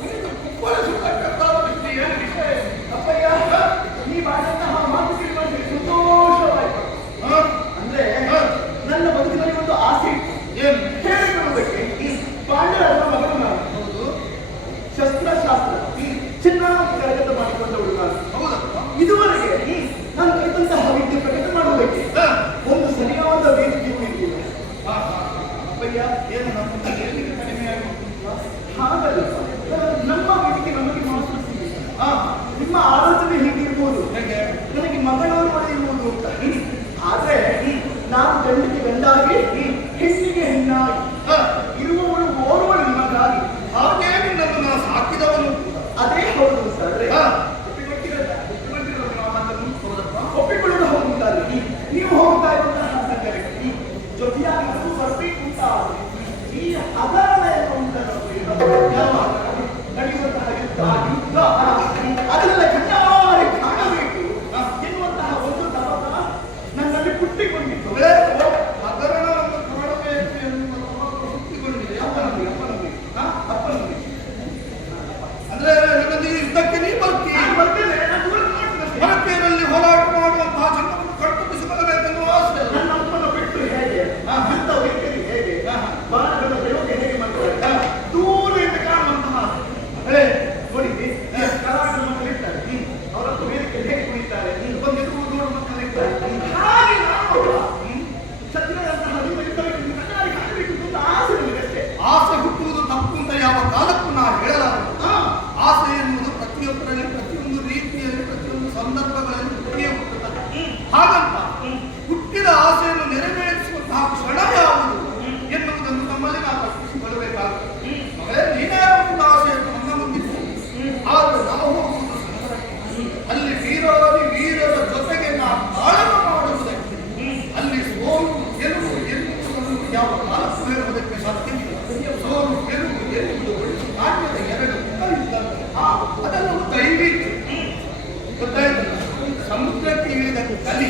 ನಿನಗೆ ಕುಪ್ಪಳಿಸುವುದಕ್ಕಾದ ಏನು ವಿಷಯ? ಅಪ್ಪಯ್ಯ, ಈ ಮಾಡಿದಂತಹ ಮಾತು ಕೇಳುವಂತೆ ಸಂತೋಷವಾಯಿತು. ಅಂದ್ರೆ ನನ್ನ ಬದುಕಿನಲ್ಲಿ ಒಂದು ಆಸೆ ಇತ್ತು. ಏನು? ಹೇಳಿಕೊಳ್ಳುವುದಕ್ಕೆ ಈ ಪಾಂಡವರ ಮಗನು ನಾನು. ಶಸ್ತ್ರಶಾಸ್ತ್ರ ಚೆನ್ನಾಗಿ ಕರಗತ ಮಾಡಿಕೊಂಡವಳು ನಾನು. ಹೌದಪ್ಪ. ಇದುವರೆಗೆ ನಾನು ಕಲಿತಂತಹ ವಿದ್ಯೆ ಪ್ರಕಟ ಮಾಡುವುದಕ್ಕೆ ಒಂದು ಸರಿಯಾದ ವೇದಿಕೆಯೂ ಇರಲಿಲ್ಲ. ಅಪ್ಪಯ್ಯ, ಏನು ನಮ್ಮ ವೇದಿಕೆ ಕಡಿಮೆಯಾಗಿ ಹಾಗಲ್ಲ, ನಮ್ಮ ವೇದಿಕೆ ನಮಗೆ ಮಾತ್ರ ಸಿಗಿದೆ. ನಿಮ್ಮ ಆಲೋಚನೆ ಹೀಗಿರ್ಬೋದು, ಹೇಗೆ? ನನಗೆ ಮಗಳವರು ಒಡೆಯುವುದು ಅಂತ. ಆದ್ರೆ ನಾನು ಗಂಡಿಗೆ ಗಂಡಾಗಿ, ಹೆಣ್ಣಿಗೆ ಹೆಣ್ಣಾಗಿ ಇರುವವಳು ಓರ್ವಳು ನಿಮಗಾಗಿ. ಹಾಗೆ ನಿನ್ನನ್ನು ನಾನು ಸಾಕಿದವನು. ಅದೇ ಹೌದು ಸರ್. ಒಪ್ಪಿಕೊಳ್ಳಲು ಹೋಗುತ್ತಾರೆ. ನೀವು ಹೋಗ್ತಾ ಇರುವಂತಹ ಸಂಘಟನೆ ಜೊತೆಯಾಗಿ ಬರ್ಬೇಕು ಅಂತ ಈ ಹಗರಣ ನಡೆಯುವಂತಹ ಯುದ್ಧ ಅದನ್ನೆಲ್ಲ ಕಣ್ಣಾರೆ ಕಾಣಬೇಕು ಎನ್ನುವಂತಹ ಒಂದು ತಪನ ನನ್ನಲ್ಲಿ ಹುಟ್ಟಿಕೊಂಡಿತ್ತು. ಹಗರಣವನ್ನು ಕಾಣಬೇಕು ಎನ್ನುವ ಹುಟ್ಟಿಕೊಂಡಿದೆ. ಅಪ್ಪನಿಗೆ ಅಂದ್ರೆ ನನ್ನಲ್ಲಿ ಯುದ್ಧಕ್ಕೆ ನೀ ಬರ್ತಿ. ನಾನು ಬರ್ತೇನೆ, ನಾನು ದೂರ ಮಾಡ್ತೇನೆ. ಹೊರಟೇರಲ್ಲಿ ಹೋರಾಟ ಮಾಡುವಂತಹ ಜನರನ್ನು ಕಟ್ಟುಬಿಸಿಕೊಳ್ಳಬೇಕೆನ್ನುವ ಆಸೆ. ನನ್ನ ಅಪ್ಪನ ಬಿಟ್ಟು ಹೇಗೆ ಅಂತ ವೈದ್ಯರಿಗೆ ಹೇಗೆ ಬಾಣಗಳ ಪ್ರಯೋಗ ಹೇಗೆ ಮಾಡ್ತಾರೆ ದೂರದಿಂದ ಕಾಣುವಂತಹ ನೋಡಿ ಕರಾಟದ ಮಕ್ಕಳಿರ್ತಾರೆ, ಅವರದ್ದು ವೇದಿಕೆಯಲ್ಲಿ ಹೇಗೆ ಕುಣಿತಾರೆ, ಒಂದು ಎದುರು ನೋಡುವ ಮಕ್ಕಳಿರ್ತಾರೆ. ಹಾಗೆ ನಾವು ಸತ್ಯದಂತಹ ನಿಮ್ಮ ಯುದ್ಧಕ್ಕೆ ಕಣ್ಣಾರೆ ಕಾಣಬೇಕು ಅಂತ ಆಸೆ ನಮಗಷ್ಟೇ. ಆಸೆ ಹುಟ್ಟುವುದು ತಪ್ಪು ಅಂತ ಯಾವ ಕಾಲಕ್ಕೂ ನಾ ಹೇಳಲಾರದು. ಆಸೆ ಎನ್ನುವುದು ಪ್ರತಿಯೊಬ್ಬರಲ್ಲಿ ಪ್ರತಿಯೊಂದು ರೀತಿಯಲ್ಲಿ ಪ್ರತಿಯೊಂದು ಸಂದರ್ಭಗಳಲ್ಲಿ ಹುಟ್ಟಿಯೇ ಹುಟ್ಟುತ್ತದೆ. ಹಾಗಂತ ಹುಟ್ಟಿದ ಆಸೆಯನ್ನು ನೆರವೇರಿಸುವಂತಹ ಕ್ಷಣ ಯಾವುದು ಎನ್ನುವುದನ್ನು ನಮ್ಮಲ್ಲಿ ನಾವು ಪ್ರಶ್ನಿಸಿಕೊಳ್ಳಬೇಕಾಗುತ್ತದೆ. ಮಗಳೇ, ನೀನೇ ಒಂದು ಆಸೆಯನ್ನು ನನ್ನ ಮುಂದಿತ್ತು. ಆದರೆ ನಾವು ಹೋಗುವುದು ಸಂದರ್ಭ. ಅಲ್ಲಿ ವೀರರ ಜೊತೆಗೆ ನಾವು ತಾಳನ ಮಾಡುವುದಕ್ಕೆ, ಅಲ್ಲಿ ಸೋಲು ಗೆಲುವು ಎನ್ನುವುದನ್ನು ಯಾವ ಕಾಲಕ್ಕೂ ಹೇಳುವುದಕ್ಕೆ ಸಾಧ್ಯವಿಲ್ಲ. ಸೋಲು ಗೆಲುವು ಎನ್ನುವುದು ನಾಣ್ಯದ ಎರಡು ಮುಖವಿದ್ದಂತೆ. ಅದನ್ನು ದಯವಿಟ್ಟು ಗೊತ್ತಾಯ್ತು. ಸಮುದ್ರಕ್ಕೆ ಇಳಿದ ಕಲಿ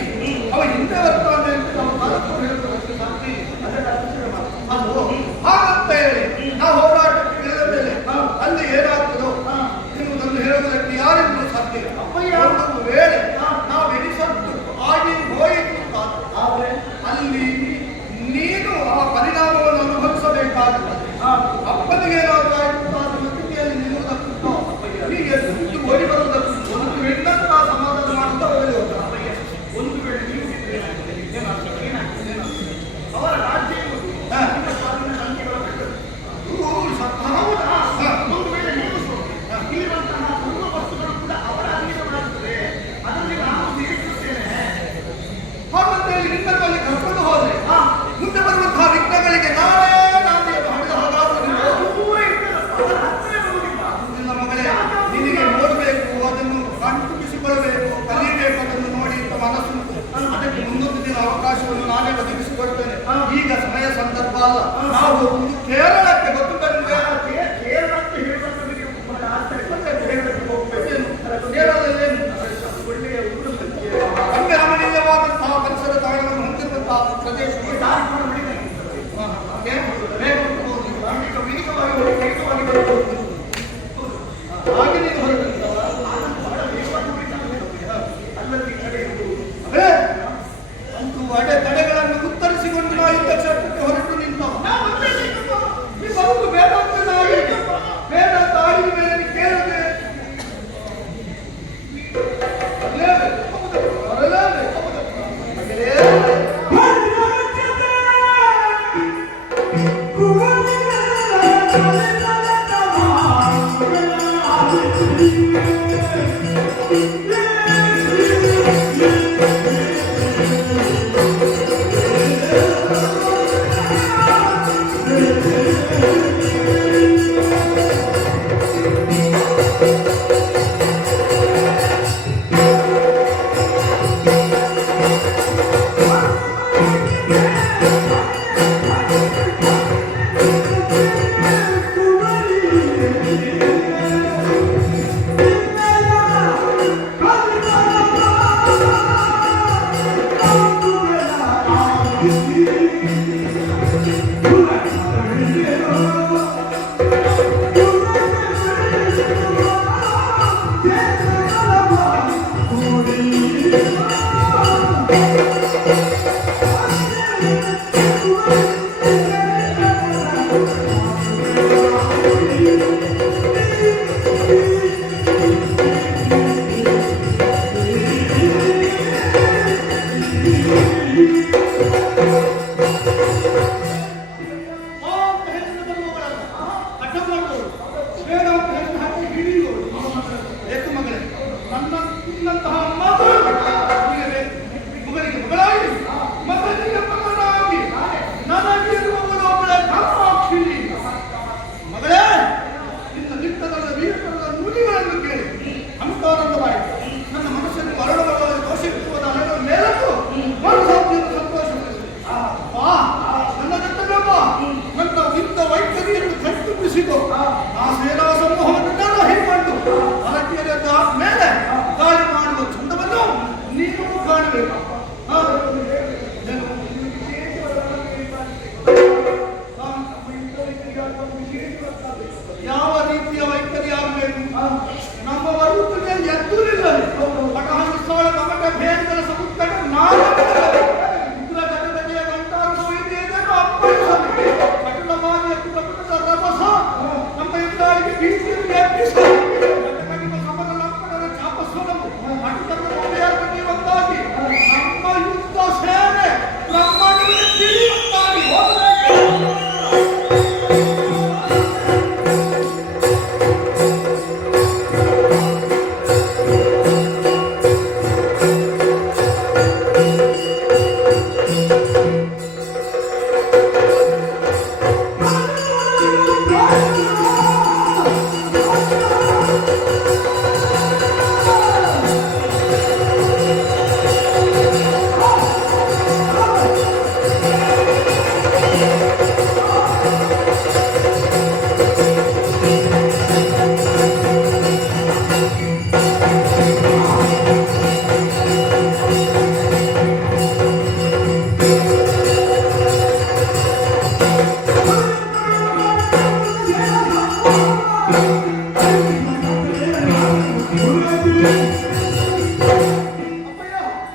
ಅವ ಹಿಂದೆ ಬರ್ತಾನೆ ಅಂತ ನಾವು ಕಾಲಕ್ಕೂ ಹೇಳುವುದಕ್ಕೆ ಸಾಧ್ಯ ಇಲ್ಲ. ಅದು ಹಾಗಂತ ಹೇಳಿ ನಾವು ಹೋರಾಟಕ್ಕೆ ಇಳಿದ ಮೇಲೆ ಅಲ್ಲಿ ಏನಾಗ್ತದೋ ಎನ್ನುವುದನ್ನು ಹೇಳುವುದಕ್ಕೆ ಯಾರಿಗೂ ಸಾಧ್ಯ ಇಲ್ಲ. ಒಂದು ವೇಳೆ ನಾವು ಎನಿಸತ್ತು ಆಗಿ ಹೋಯಿತು ಆದರೆ ಅಲ್ಲಿ ನೀನು ಆ ಪರಿಣಾಮವನ್ನು ಅನುಭವಿಸಬೇಕಾಗುತ್ತದೆ. ಅಪ್ಪನಿಗೆ ಏನಾದರೂ ಆಯಿತು ಆ ಮತ್ತಿಗೆಯಲ್ಲಿ ನಿಲ್ಲುವುದಕ್ಕೂ ಹೀಗೆ ಸುತ್ತು ಓಡಿ ಬರುವುದಕ್ಕೂ ಒಂದು ಹೆಣ್ಣನ್ನು ನಾವು ಸಮಾಧಾನ ಮಾಡುತ್ತಾ ಹೋಗಲಿ. ಒಂದು ವೇಳೆ ನೀವು ಏನಾಗ್ತದೆ ಅವರ ರಾಜ್ಯ ಇರುವುದು ನಿಮ್ಮ ಸ್ವಾಧೀನ ಸಂಖ್ಯೆಗಳ ಒಂದು ವೇಳೆ ನೀವು ಇಲ್ಲಿರುವಂತಹ ಸರ್ವ ವಸ್ತುಗಳು ಕೂಡ ಅವರ ಅಧೀನವಾಗಿರುತ್ತದೆ. ಅದರಲ್ಲಿ ನಾನು ತಿಳಿಸುತ್ತೇನೆ. ಹಾಗಂತೇಳಿ ನಿನ್ನಲ್ಲಿ ಕರ್ಕೊಂಡು ಹೋದ್ರೆ ಮುಂದೆ ಬರುವಂತಹ ವಿಘ್ನಗಳಿಗೆ ನಾನೇ ಮಾಡಿದ ಹಾಗಾಗುವುದಿಲ್ಲ. ದೂರ ಇರ್ತದಪ್ಪ, ಅದರ ಹತ್ತಿರ ಬರುವುದಿಲ್ಲ. ನಿನ್ನ ಮಗಳೇ, ನಿನಗೆ ನೋಡಬೇಕು, ಅದನ್ನು ಕಂಟುಬಿಸಿಕೊಳ್ಳಬೇಕು, ಕಲಿಯಬೇಕು, ಅದನ್ನು ನೋಡಿ ಅಂತ ಮನಸ್ಸು. ಅದಕ್ಕೆ ಮುಂದೊಂದು ದಿನ ಅವಕಾಶವನ್ನು ನಾನೇ ಒದಗಿಸಿಕೊಡ್ತೇನೆ. ಈಗ ಸಮಯ ಸಂದರ್ಭ ಅಲ್ಲ. ನಾವು ಹೋಗುವುದು ಕೇರಳಕ್ಕೆ. ಗೊತ್ತು ನಿಮಗೆ? ಕೇರಳಕ್ಕೆ ಹೇಳುವಂತ ಹೇಳಕ್ಕೆ ಹೋಗ್ಬೇಕು. ಕೇರಳದಲ್ಲೇನು ಒಳ್ಳೆಯ ಊರು ಸಂಖ್ಯೆ ಕಮ್ಮಿ ರಮಣೀಯವಾದಂತಹ ಪರಿಸರ ತಾಣವನ್ನು ಹೊಂದಿರುವಂತಹ ಪ್ರದೇಶಗಳು ಹಾಗೆ ನೀನು ಹೊರಟಿದ್ದವ ಬಹಳ ವೇಗವಾಗಿ ಉಳಿತಾನೆ. ಅಲ್ಲಲ್ಲಿ ಕಡೆ ಇರುವುದು ಅಂತ ಹೆಸರು ಬರುವವಳಲ್ಲ. ಹಠ ಮಾಡುವವಳು. ಬೇಡ ಅಂತ ಹೆಸರು ಹಾಕಿ ಹಿಡಿಯುವವಳು. ಏಕೆ ಮಗಳೇ, ನನ್ನಂತಹ ಮಗಳಿಗೆ ಮಗಳಾಗಿ ಮಗನಿಗೆ ಮಗನಾಗಿ ನನಗಿರುವವಳು ಒಬ್ಬಳೆ ಕಾಮಾಕ್ಷಿಣಿ. ಮಗಳೇ, ನಿನ್ನ ನಿಟ್ಟದ ವೀರಕರದ ನುಡಿಗಳನ್ನು ಕೇಳಿ ಅನುಕಾನಂದವಾಯಿತು. ನನ್ನ ಮನಸ್ಸನ್ನು ಅರಳುವ ದೋಷಿಸುವುದ ಅರಳುವ ಮೇಲೂ ಮನಸ್ಸಾಧ್ಯದ ಸಂತೋಷವಿದೆ. ಬಾ, ನನ್ನ ಜೊತೆಗೆ ಬಾ. ನನ್ನ ಇಂಥ ವೈಖರಿಯನ್ನು ಕಟ್ಟುಬಿಸಿತು. ಆ ಸೇನಾ ಸಮೂಹವನ್ನೆಲ್ಲ ಹೀಗೊಂಡು ಭಾರತೀಯರಾದ ಮೇಲೆ ದಾಳಿ ಮಾಡುವ ಚಂದವನ್ನು ನೀನು ಕಾಣಬೇಕು. ಯಾವ ರೀತಿಯ ವೈಖರಿ ಆಗಬೇಕು? ನಮ್ಮ ವರುತ್ತಿಗೆ ಎದ್ದುಲಿಲ್ಲ. ಪಟಹಂಸೋಳ ಕಪಟ ಭೇದಗಳ ಸಮುದ್ರ ಉಗ್ರಗಜಗಜೆಯ ಗಂಟಾರು ಇದೆಯನ್ನು ಅಪ್ಪಳಿಸಬೇಕು. ಕಠಿಣವಾಗಿ ಕಪಟದ ರಭಸ ನಮ್ಮ ಯುದ್ಧಾಳಿಗೆ ಭೀತಿಯನ್ನು ಎಬ್ಬಿಸಿ ಸಮರ ಲಂಪಟರ ಚಾಪಸ್ವರವು ಅಟುಕನ್ನು ಒಂದಾಗಿ ನಮ್ಮ ಯುದ್ಧ ಸೇನೆ ನಮ್ಮನ್ನು ತಿಳಿಯುತ್ತಾಗಿ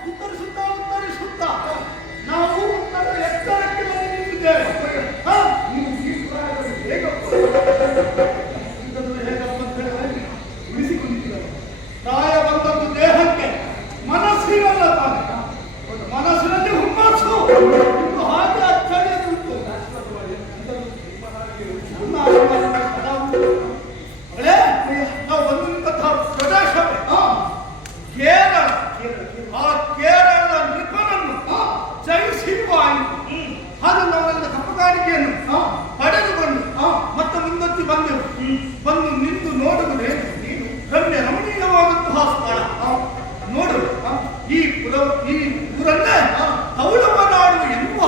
ಉತ್ತರಿಸುತ್ತಾ ನಾವು ಉತ್ತರ ಎತ್ತರಕ್ಕೆ ಬಂದು ನಿಂತಿದ್ದೇವೆ. ಪ್ರಾಯ ಬಂದದ್ದು ದೇಹಕ್ಕೆ, ಮನಸ್ಸಿರಲ್ಲ ತಾನೆ. ಮನಸ್ಸಿನಲ್ಲಿ ಹುಮ್ಮಸ್ಸು ಇನ್ನು ಹಾಗೆ ಅಚ್ಚಳಿಯದು ಉಂಟು. ನಾವು ಬಂದಂತಹ ಪ್ರದೇಶವೇ ಕೇರಳ. ಆ ಕೇರಳದ ನೃಪನನ್ನು ಜಯಿಸಿರುವಾಯಿತು. ಅದು ನಾವೆಲ್ಲ ಕಪ್ಪುಗಾರಿಕೆಯನ್ನು ಪಡೆದುಕೊಂಡು ಮತ್ತೆ ಮುಂದಕ್ಕೆ ಬಂದೆವು. ಬಂದು ನಿಂತು ನೋಡುವುದೇ ರಮ್ಯ ರಮಣೀಯವಾದಂತಹ ಸ್ಥಳ. ನೋಡು, ಈ ಊರನ್ನೇ ತೌಳವ ನಾಡು ಎನ್ನುವ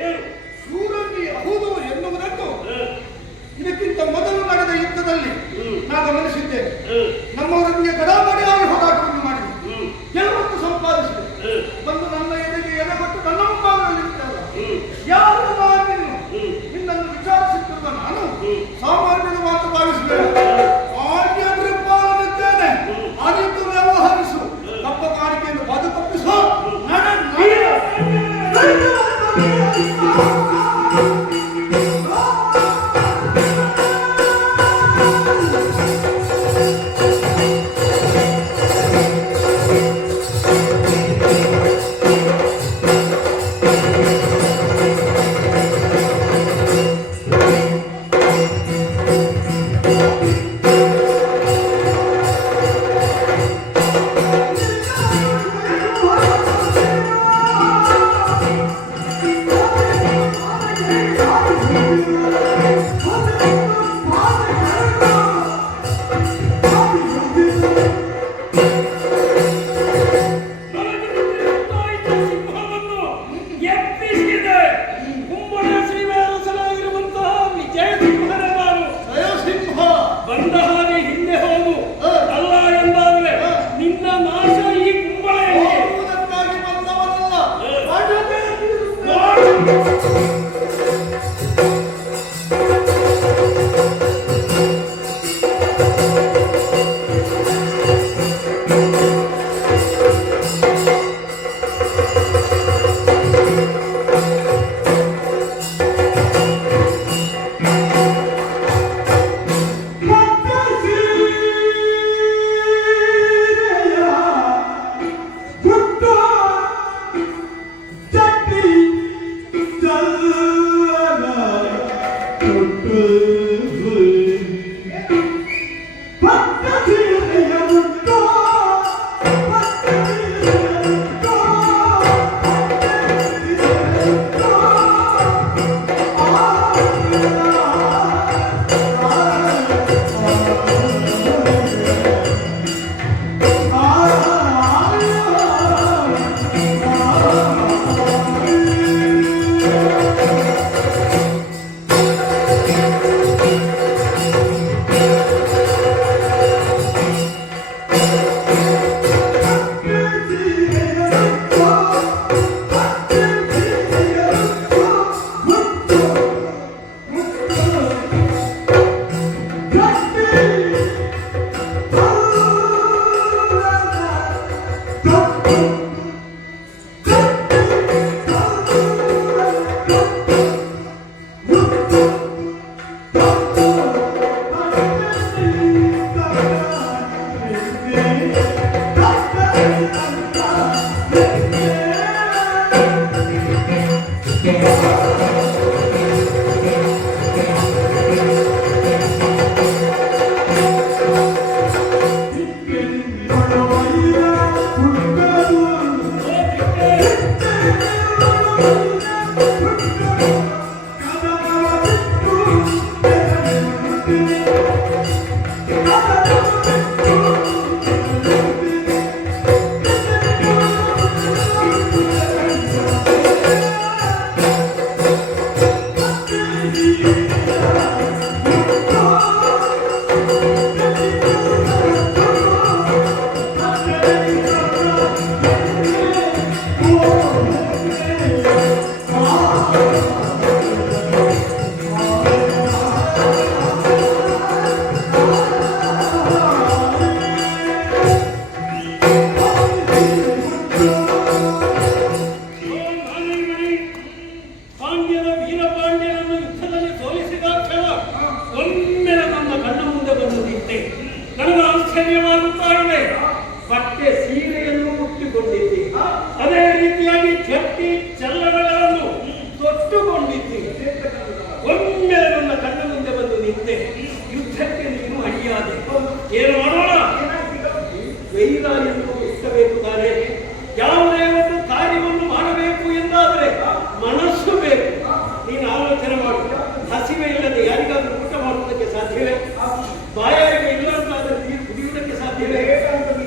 ಏನು? ಶೂರನಿ ಹೌದು ಎನ್ನುವುದನ್ನು ಇದಕ್ಕಿಂತ ಮೊದಲು ನಡೆದ ಯುದ್ಧದಲ್ಲಿ ನಾ ಗಮನಿಸಿದ್ದೇನೆ. ನಮ್ಮವರೊಂದಿಗೆ ಗಡಾಬಡಿಯಾಗಿ ಹೋರಾಟವನ್ನು ಮಾಡಿದೆ, ಗೆಲುವನ್ನು ಸಂಪಾದಿಸಿದೆ. ಬಂದು ನನ್ನ ಎದೆಗೆ ಎದೆಗೊಟ್ಟು ನನ್ನ ಮುಂಭಾಗದಲ್ಲಿ ನಿಂತಲ್ಲ. ಯಾರು ನಾನಿನ್ನು ನಿನ್ನನ್ನು ವಿಚಾರಿಸುತ್ತಿರುವ ನಾನು ಸಾಮಾನ್ಯದ ಮಾತು ಭಾವಿಸಬೇಡ. ಆಜ್ಞಾಪ್ರಪಾಲನಿದ್ದೇನೆ, ಅರಿತು ವ್ಯವಹರಿಸು. ತಪ್ಪ ಕಾಣಿಕೆಯನ್ನು ಬದುಕೊಪ್ಪಿಸು.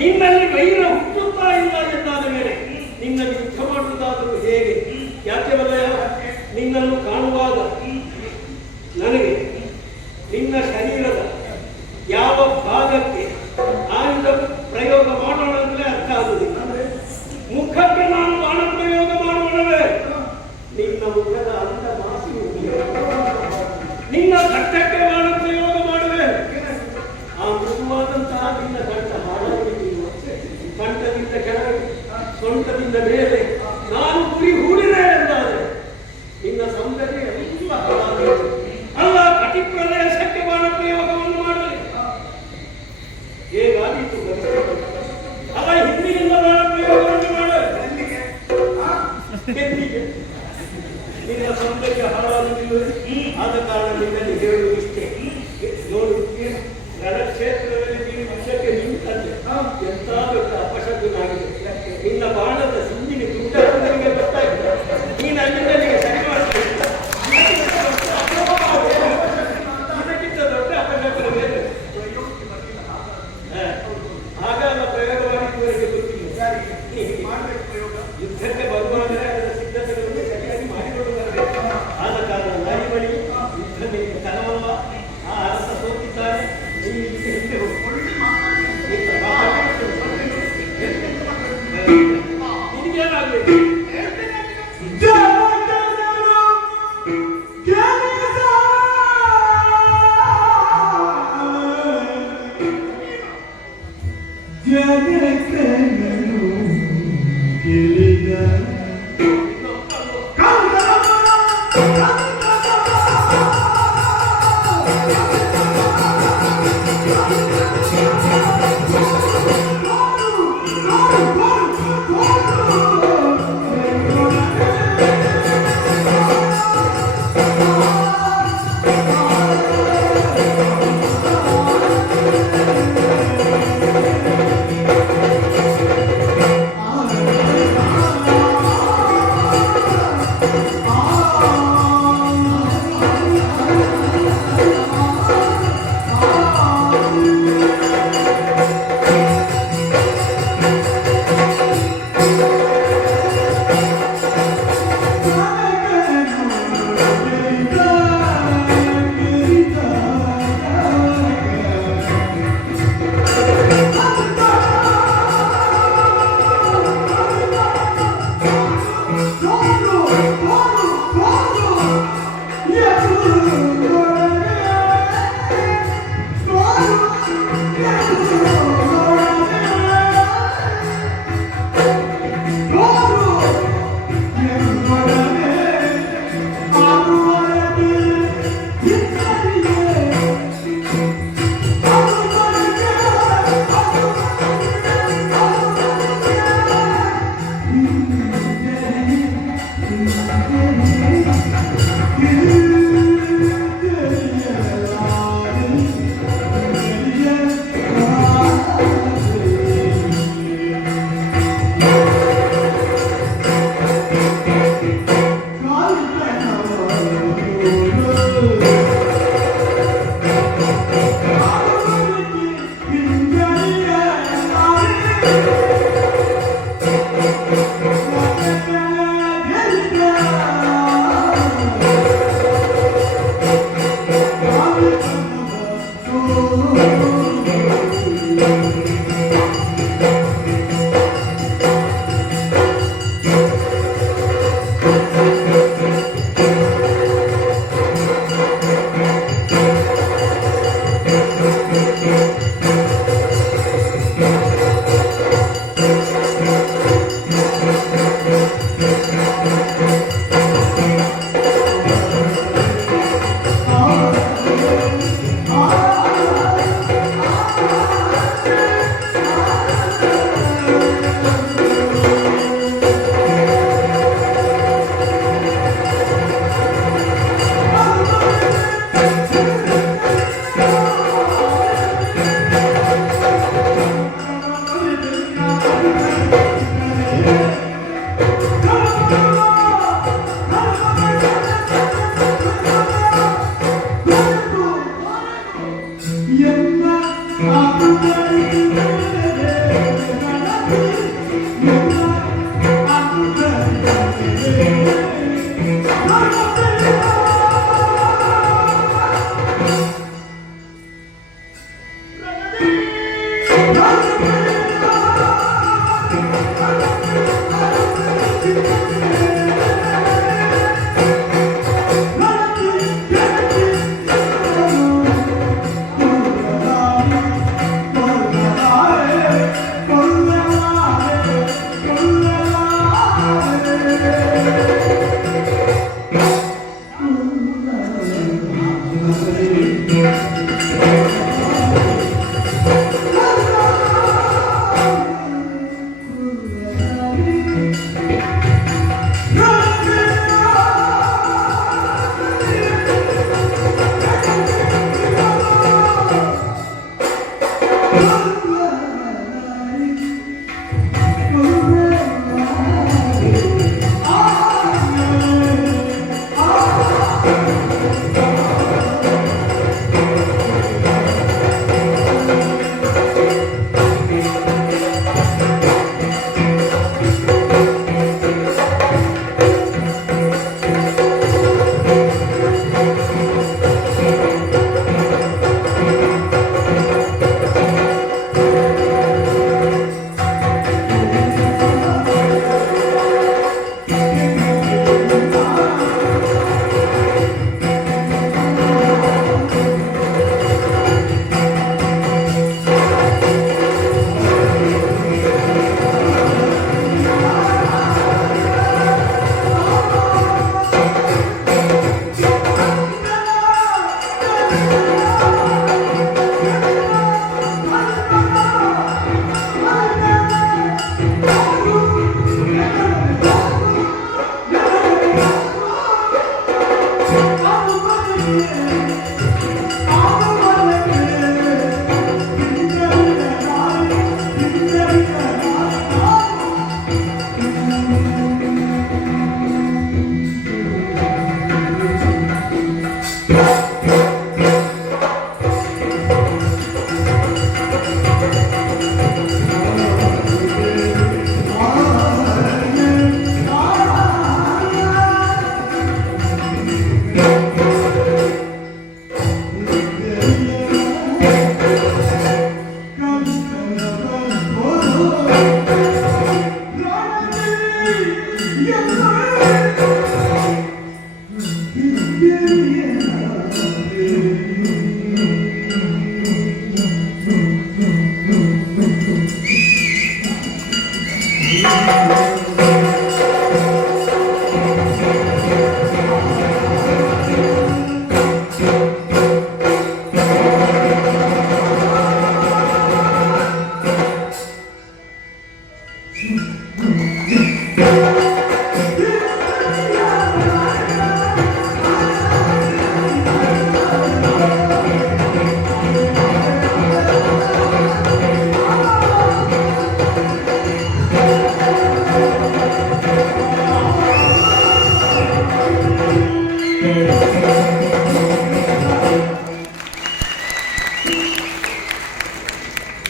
ನಿನ್ನಲ್ಲಿ ವೈರ ಹುಟ್ಟುತ್ತಾ ಇಲ್ಲ ಎಂದ ನಿನ್ನ ಯುದ್ಧ ಮಾಡುವುದಾದರೂ ಹೇಗೆ? ಯಾಕೆ ಬಲ್ಲಯ? ನಿನ್ನನ್ನು ಕಾಣುವಾಗ ನನಗೆ ನಿನ್ನ ಶರೀರದ ಯಾವ ಭಾಗಕ್ಕೆ ಆಯುಧ ಪ್ರಯೋಗ ಮಾಡೋಣ ಅಂದ್ರೆ ಅರ್ಥ ಆಗುವುದಿಲ್ಲ. ಮುಖಕ್ಕೆ ನಾನು ಬಾಣ ಪ್ರಯೋಗ ಮಾಡೋಣವೇ? ನಿನ್ನ ಮುಖದ ಅಂದ ಮಾಸಿ ನಿನ್ನ ಘಟ್ಟಕ್ಕೆ ಬಾಣ ಪ್ರಯೋಗ ಮಾಡುವೆ. ಆ ಮೃದುವಾದಂತಹ ನಿನ್ನ ಘಟ್ಟ ಹಾಳಾಗಿರುವ ಕಂಠದಿಂದ ಕೆಳಗೆ ಸೊಂಟದಿಂದ ಮೇಲೆ ನಾನು ಗುರಿ ಹೂಡಿದೆ ಎಂದಾದರೆ ನಿನ್ನ ಸೌಂದರ್ಯ ತುಂಬ ಹಾಳಾಗಿದೆ. ಅಲ್ಲ, ಕಟಿ ಪ್ರದೇಶಕ್ಕೆ ಬಾಣ ಪ್ರಯೋಗವನ್ನು ಮಾಡಲಿ ಹೇಗಾದೀತು? ಅಲ್ಲ, ಹಿಂದಿನಿಂದ ಬಾಣ ಪ್ರಯೋಗವನ್ನು ಮಾಡಲಿ ನಿನ್ನ ಸೌಂದರ್ಯ ಹಾಳಾಗುತ್ತಿಲ್ಲ. ಆದ ಕಾರಣ ನಿನ್ನಲ್ಲಿ ಹೇಳುವುದು ಇಷ್ಟೇ. ನೋಡು, ರಣಕ್ಷೇತ್ರದಲ್ಲಿ ನೀನು ಯುದ್ಧಕ್ಕೆ ನಿಂತಂತೆ ಎಂತ ದೊಡ್ಡ ಅಪಶಬ್ದನಾಗಿದೆ. ನಿನ್ನ ಬಾಣದ ಸಿಂಜಿನ ದುಡ್ಡ ನನಗೆ ಗೊತ್ತಾಗಿದೆ. ನೀನು ಅಲ್ಲಿಂದಲ್ಲಿಗೆ ಸರಿ ಮಾಡ್ತೀನಿ. ಇದಕ್ಕಿಂತ ದೊಡ್ಡ ಅಪಶಬ್ದ ಬೇರೆ. ಹಾಗಾಗ ಪ್ರಯೋಗ ಮಾಡಿದವರಿಗೆ ಗೊತ್ತಿಲ್ಲ. ಯುದ್ಧಕ್ಕೆ ಬರುವಾಗ ಅದರ ಸಿದ್ಧತೆಗಳನ್ನು ಸರಿಯಾಗಿ ಮಾಡಿಕೊಂಡು ಬರಬೇಕು. ಆದ ಕಾರಣ ನಾಯಿ ಬಳಿ ಯುದ್ಧ ನಿಮಗೆ ತರವಲ್ಲ. ಆ ಅರಸ ಸೋತಿದ್ದಾನೆ, ನೀನು ಹಿಂದೆ ಹೋಗಿ ನಿನಗೇನಾಗಬೇಕು?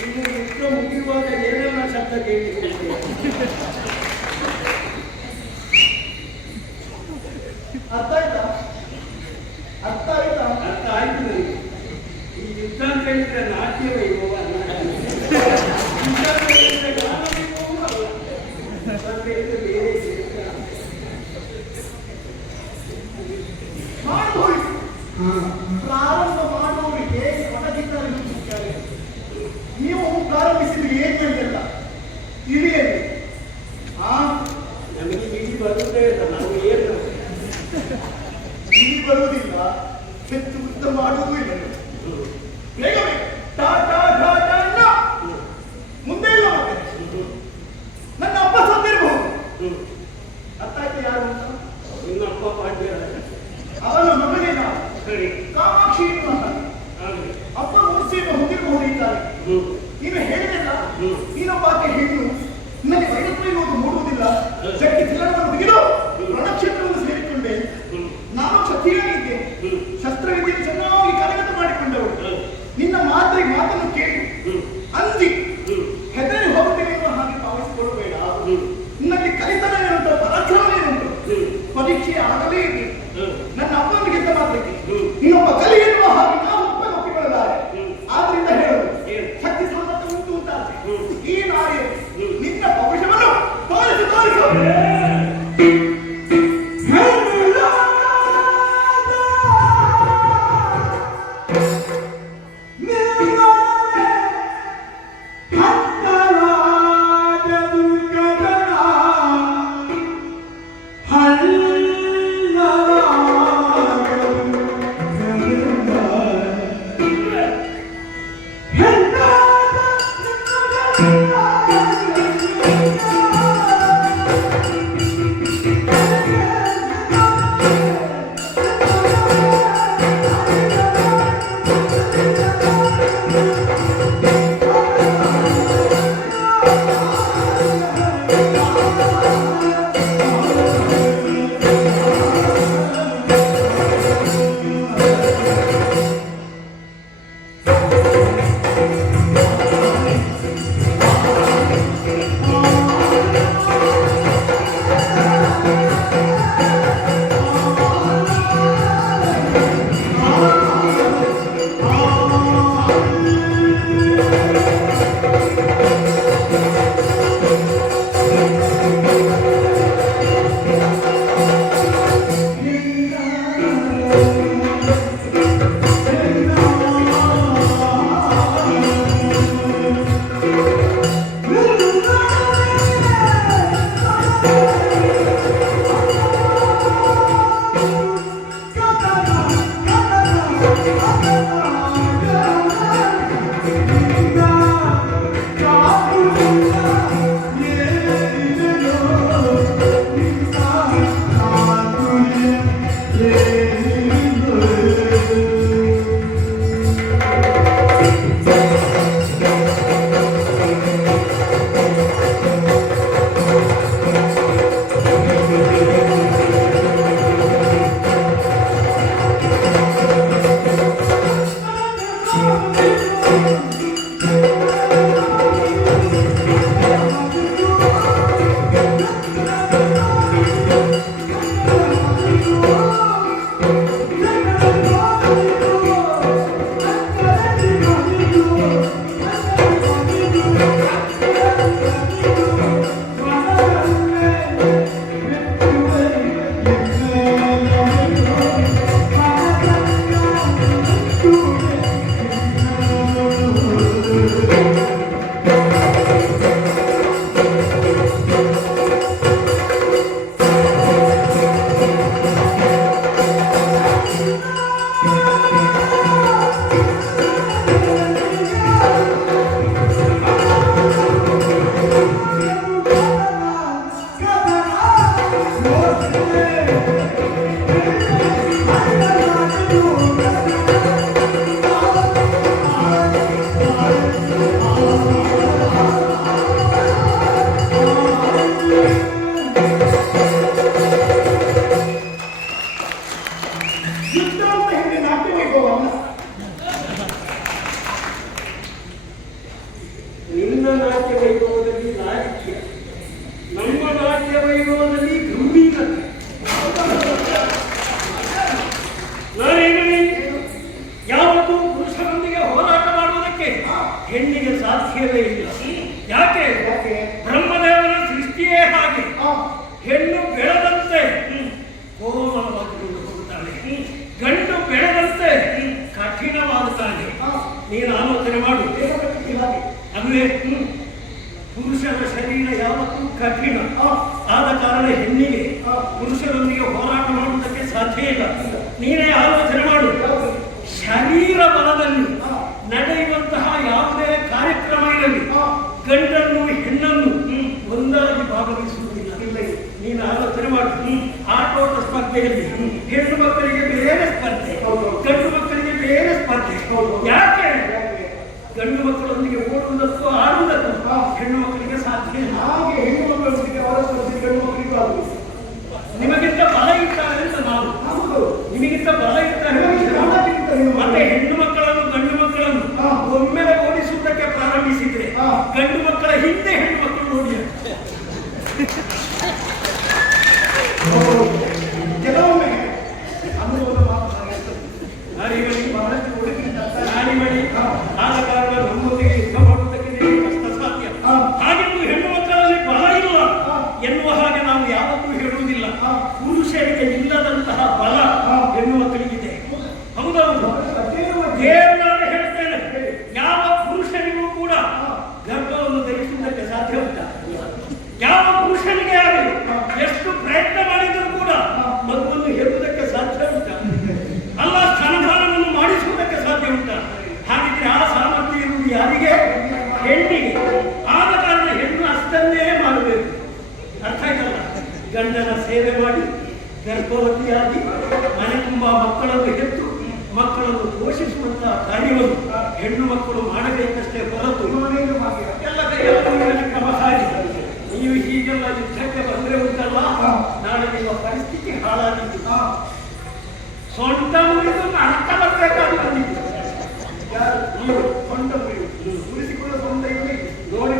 ಇನ್ನು ಯುದ್ಧ ಮುಗಿಯುವಾಗ ಏನೆಲ್ಲ ಶಬ್ದ ಕೇಳಿದೆ. ಅರ್ಥ ಆಯ್ತಾ? ಅರ್ಥ ಆಯ್ತಾ? ಅರ್ಥ ಆಯ್ತು ನನಗೆ. ಈ ಯುದ್ಧ ಅಂತ ಹೇಳಿದ್ರೆ ನಾಟ್ಯ ವೈಭವ ಅಲ್ಲ. ಯುದ್ಧ ಅಂತ ಹೇಳಿದ್ರೆ ಗಾನ ವೈಭವವೂ ಅಲ್ಲ. ಮತ್ತೆ ಇದು ಬೇರೆ ಸೇರ್ತಾ. ಮಾಡ್ಬೋದು. ಪ್ರಾರಂಭ ಮಾಡುವವರಿಗೆ ಒಣಗಿದ್ದಾರೆ ಮುಖ್ಯವಾಗಿ. ನೀವು ಪ್ರಾರಂಭಿಸಿದ ಏನಿಲ್ಲ ತಿಳಿಯಲಿ. ನಮಗೆ ಬಿಡಿ ಬರುವುದೇ ಇಲ್ಲ. ನಾವು ಏನು ಇಲ್ಲಿ ಬರುವುದಿಲ್ಲ, ಹೆಚ್ಚು ಉದ್ದ ಮಾಡುವುದೂ ಇಲ್ಲ. ಬೇಗವೇ ಟಾ ಟಾ ಟಾ ಟಾ ನ. ಮುಂದೆ ಇಲ್ಲ ಮತ್ತೆ. ನನ್ನ ಅಪ್ಪ ಸತ್ತಿರಬಹುದು. ಅರ್ಥ ಆಯ್ತು ಯಾರು ಅಂತ? ನಿನ್ನ ಅಪ್ಪ ಪಾಂಡ್ಯ ಅವನ ಮಗನೇ ನಾನು. ಸರಿ ಕಾಮಾಕ್ಷಿ ಅಂತ ಆಗಲಿ. ಅಪ್ಪ ಮೂರ್ತಿಯನ್ನು ಹೊಂದಿರಬಹುದು ಇದ್ದಾರೆ. ನೀನು ಹೇಳಿದೆಲ್ಲ ನೀನೊಬ್ಬಾಕೆ ಹೆಣ್ಣು, ನನಗೆ ವೈರತ್ವ ಇರುವುದು ಮೂಡುವುದಿಲ್ಲ. ಗಟ್ಟಿ ತಿಲಕವನ್ನು ತೆಗೆದು ರಣಕ್ಷೇತ್ರವನ್ನು ಸೇರಿಕೊಂಡೆ. ನಾನು ಕ್ಷತ್ರಿಯನಿದ್ದೆ. ಶಸ್ತ್ರವಿದ್ಯೆ ಚೆನ್ನಾಗಿ ಕರಗತ ಮಾಡಿಕೊಂಡವರು. ನಿನ್ನ ಮಾತನ್ನು ಕೇಳಿ ಅಂದಿ ಹೆದರಿ ಹೋಗುತ್ತೇನೆ ಎನ್ನುವ ಹಾಗೆ ಭಾವಿಸಿಕೊಳ್ಳಬೇಡ. ನಿನ್ನಲ್ಲಿ ಕಲಿತನ ಏನುಂಟು, ಪರಾಕ್ರಮ ಏನುಂಟು, ಪರೀಕ್ಷೆ ಆಗಲೇ ಇದೆ. ನನ್ನ ಅಪ್ಪನಿಗೆ ಗೆದ್ದ ಮಾತ್ರಕ್ಕೆ ಇನ್ನೊಬ್ಬ ಕಲಿ ಎನ್ನುವ ಹಾಗೆ ನಾವು ಒಪ್ಪಿಕೊಳ್ಳಲಾರೆ. ಆದ್ರಿಂದ ಹೇಳೋದು ಶಕ್ತಿ ಸಾಮರ್ಥ್ಯ ಉಂಟು ಅಂತಾದ್ರೆ ಈ ನಾರಿಯಲ್ಲಿ ನಿನ್ನ ಪೌರುಷವನ್ನು ತೋರಿಸು. ಯಾವತ್ತೂ ಕಠಿಣ. ಆದ ಕಾರಣ ಹೆಣ್ಣಿಗೆ ಪುರುಷರೊಂದಿಗೆ ಹೋರಾಟ ಮಾಡುವುದಕ್ಕೆ ಸಾಧ್ಯ ಇಲ್ಲ. ನೀನೇ ಆಲೋಚನೆ ಮಾಡು. ಶರೀರ ಬಲದಲ್ಲಿ ನಡೆಯುವಂತಹ ಯಾವುದೇ ಕಾರ್ಯಕ್ರಮ ಇರಲಿ, ಗಂಡನ್ನು ಹೆಣ್ಣನ್ನು ಒಂದಾಗಿ ಭಾಗವಹಿಸುವುದಿಲ್ಲ. ನೀನು ಆಲೋಚನೆ ಮಾಡು. ಆಟೋಟ ಸ್ಪರ್ಧೆಯಲ್ಲಿ ಹೆಣ್ಣು ಮಕ್ಕಳಿಗೆ ಬೇರೆ ಸ್ಪರ್ಧೆ, ಗಂಡು ಮಕ್ಕಳಿಗೆ ಬೇರೆ ಸ್ಪರ್ಧೆ. ಯಾಕೆ? ಗಂಡು ಮಕ್ಕಳೊಂದಿಗೆ ಓಡುವುದಕ್ಕೂ ಆಡುವುದಕ್ಕೂ ಹೆಣ್ಣು ಮಕ್ಕಳಿಗೆ ಸಾಧ್ಯ ಇಲ್ಲ. ಹಾಗೆ ಹೆಣ್ಣು ಮಕ್ಕಳೊಂದಿಗೆ ಅವರ ಸ್ಪರ್ಧೆ ಗಂಡು ಮಕ್ಕಳಿಗೂ ಆಗುವುದು. ನಿಮಗಿಂತ ಬಲ ಇರ್ತಾರೆ ಅಂತ ನಾವು, ನಿಮಗಿಂತ ಬಲ ಇರ್ತಾರೆ ಮತ್ತೆ ಹೆಣ್ಣು ಮಕ್ಕಳನ್ನು ಗಂಡು ಮಕ್ಕಳನ್ನು ಒಮ್ಮೆಲೆ ಓಡಿಸುವುದಕ್ಕೆ ಪ್ರಾರಂಭಿಸಿದ್ರೆ ಗಂಡು ಮಕ್ಕಳ ಹಿಂದೆ ಹೆಣ್ಣು ಮಕ್ಕಳು ನೋಡಿ ಕೆಲವೊಮ್ಮೆ ಅನುಭವದ ಮಾತು ನಾಡಿಮಣಿ. ಆದ ಕಾರಣ ನಮ್ಮೊಂದಿಗೆ ಯುದ್ಧ ಮಾಡುವುದಕ್ಕೆ ಕಷ್ಟ ಸಾಧ್ಯ. ಹಾಗೆಂದು ಹೆಣ್ಣು ಮಕ್ಕಳಲ್ಲಿ ಬಲ ಇಲ್ಲ ಎನ್ನುವ ಹಾಗೆ ನಾವು ಯಾವತ್ತೂ ಹೇಳುವುದಿಲ್ಲ. ಪುರುಷರಿಗೆ ಇಲ್ಲದಂತಹ ಬಲ ಹೆಣ್ಣು ಮಕ್ಕಳಿಗಿದೆ. ಹೌದೌದು, ದೇವರಾಗ ಹೇಳ್ತೇನೆ, ಯಾವ ಪುರುಷನಿಗೂ ಕೂಡ ಗರ್ಭವನ್ನು ಧರಿಸುವುದಕ್ಕೆ ಸಾಧ್ಯ ಉಂಟ? ಯಾವ ಪುರುಷನಿಗೆ ಆಗಲಿ ಎಷ್ಟು ಪ್ರಯತ್ನ ಮಾಡಿದರೂ ಕೂಡ ಮಗುವನ್ನು ಹೇಳುವುದಕ್ಕೆ ಸಾಧ್ಯ ಉಂಟ? ಅಲ್ಲ, ಸ್ತನಪಾನವನ್ನು ಮಾಡಿಸುವುದಕ್ಕೆ ಸಾಧ್ಯ ಉಂಟ? ಹಾಗಿದ್ರೆ ಆ ಸಾಮರ್ಥ್ಯ ಇರುವುದು ಯಾರಿಗೆ? ಹೆಣ್ಣಿಗೆ. ಆದ ಕಾರಣ ಹೆಣ್ಣು ಅಷ್ಟನ್ನೇ ಮಾಡಬೇಕು. ಅರ್ಥ ಆಯ್ತಲ್ಲ? ಗಂಡನ ಸೇವೆ ಮಾಡಿ ಗರ್ಭವತಿಯಾಗಿ ಮನೆ ತುಂಬ ಮಕ್ಕಳನ್ನು ಹೆತ್ತು ಮಕ್ಕಳನ್ನು ಪೋಷಿಸುವಂತಹ ಕಾರ್ಯವನ್ನು ಹೆಣ್ಣು ಮಕ್ಕಳು ಮಾಡಬೇಕಷ್ಟೇ ಹೊರತು ಎಲ್ಲ ಕ್ರಮ ಸಾಗಿ ನೀವು ಹೀಗೆಲ್ಲ ಯುದ್ಧಕ್ಕೆ ಬಂದರೆ ಉಂಟಲ್ಲ, ನಾಳೆ ನಿಮ್ಮ ಪರಿಸ್ಥಿತಿ ಹಾಳಾಗಿತ್ತು. ಸೊಂಟ ಮುರಿದು ಅರ್ಥ ಬರಬೇಕಾಗಿ ಬಂದಿತ್ತು. ಯಾರು ಸೊಂಟ ಮುರಿಯುವುದು ಉಳಿಸಿಕೊಳ್ಳೋ ಸೊಂಟ ಇಲ್ಲಿ ನೋಡಿ.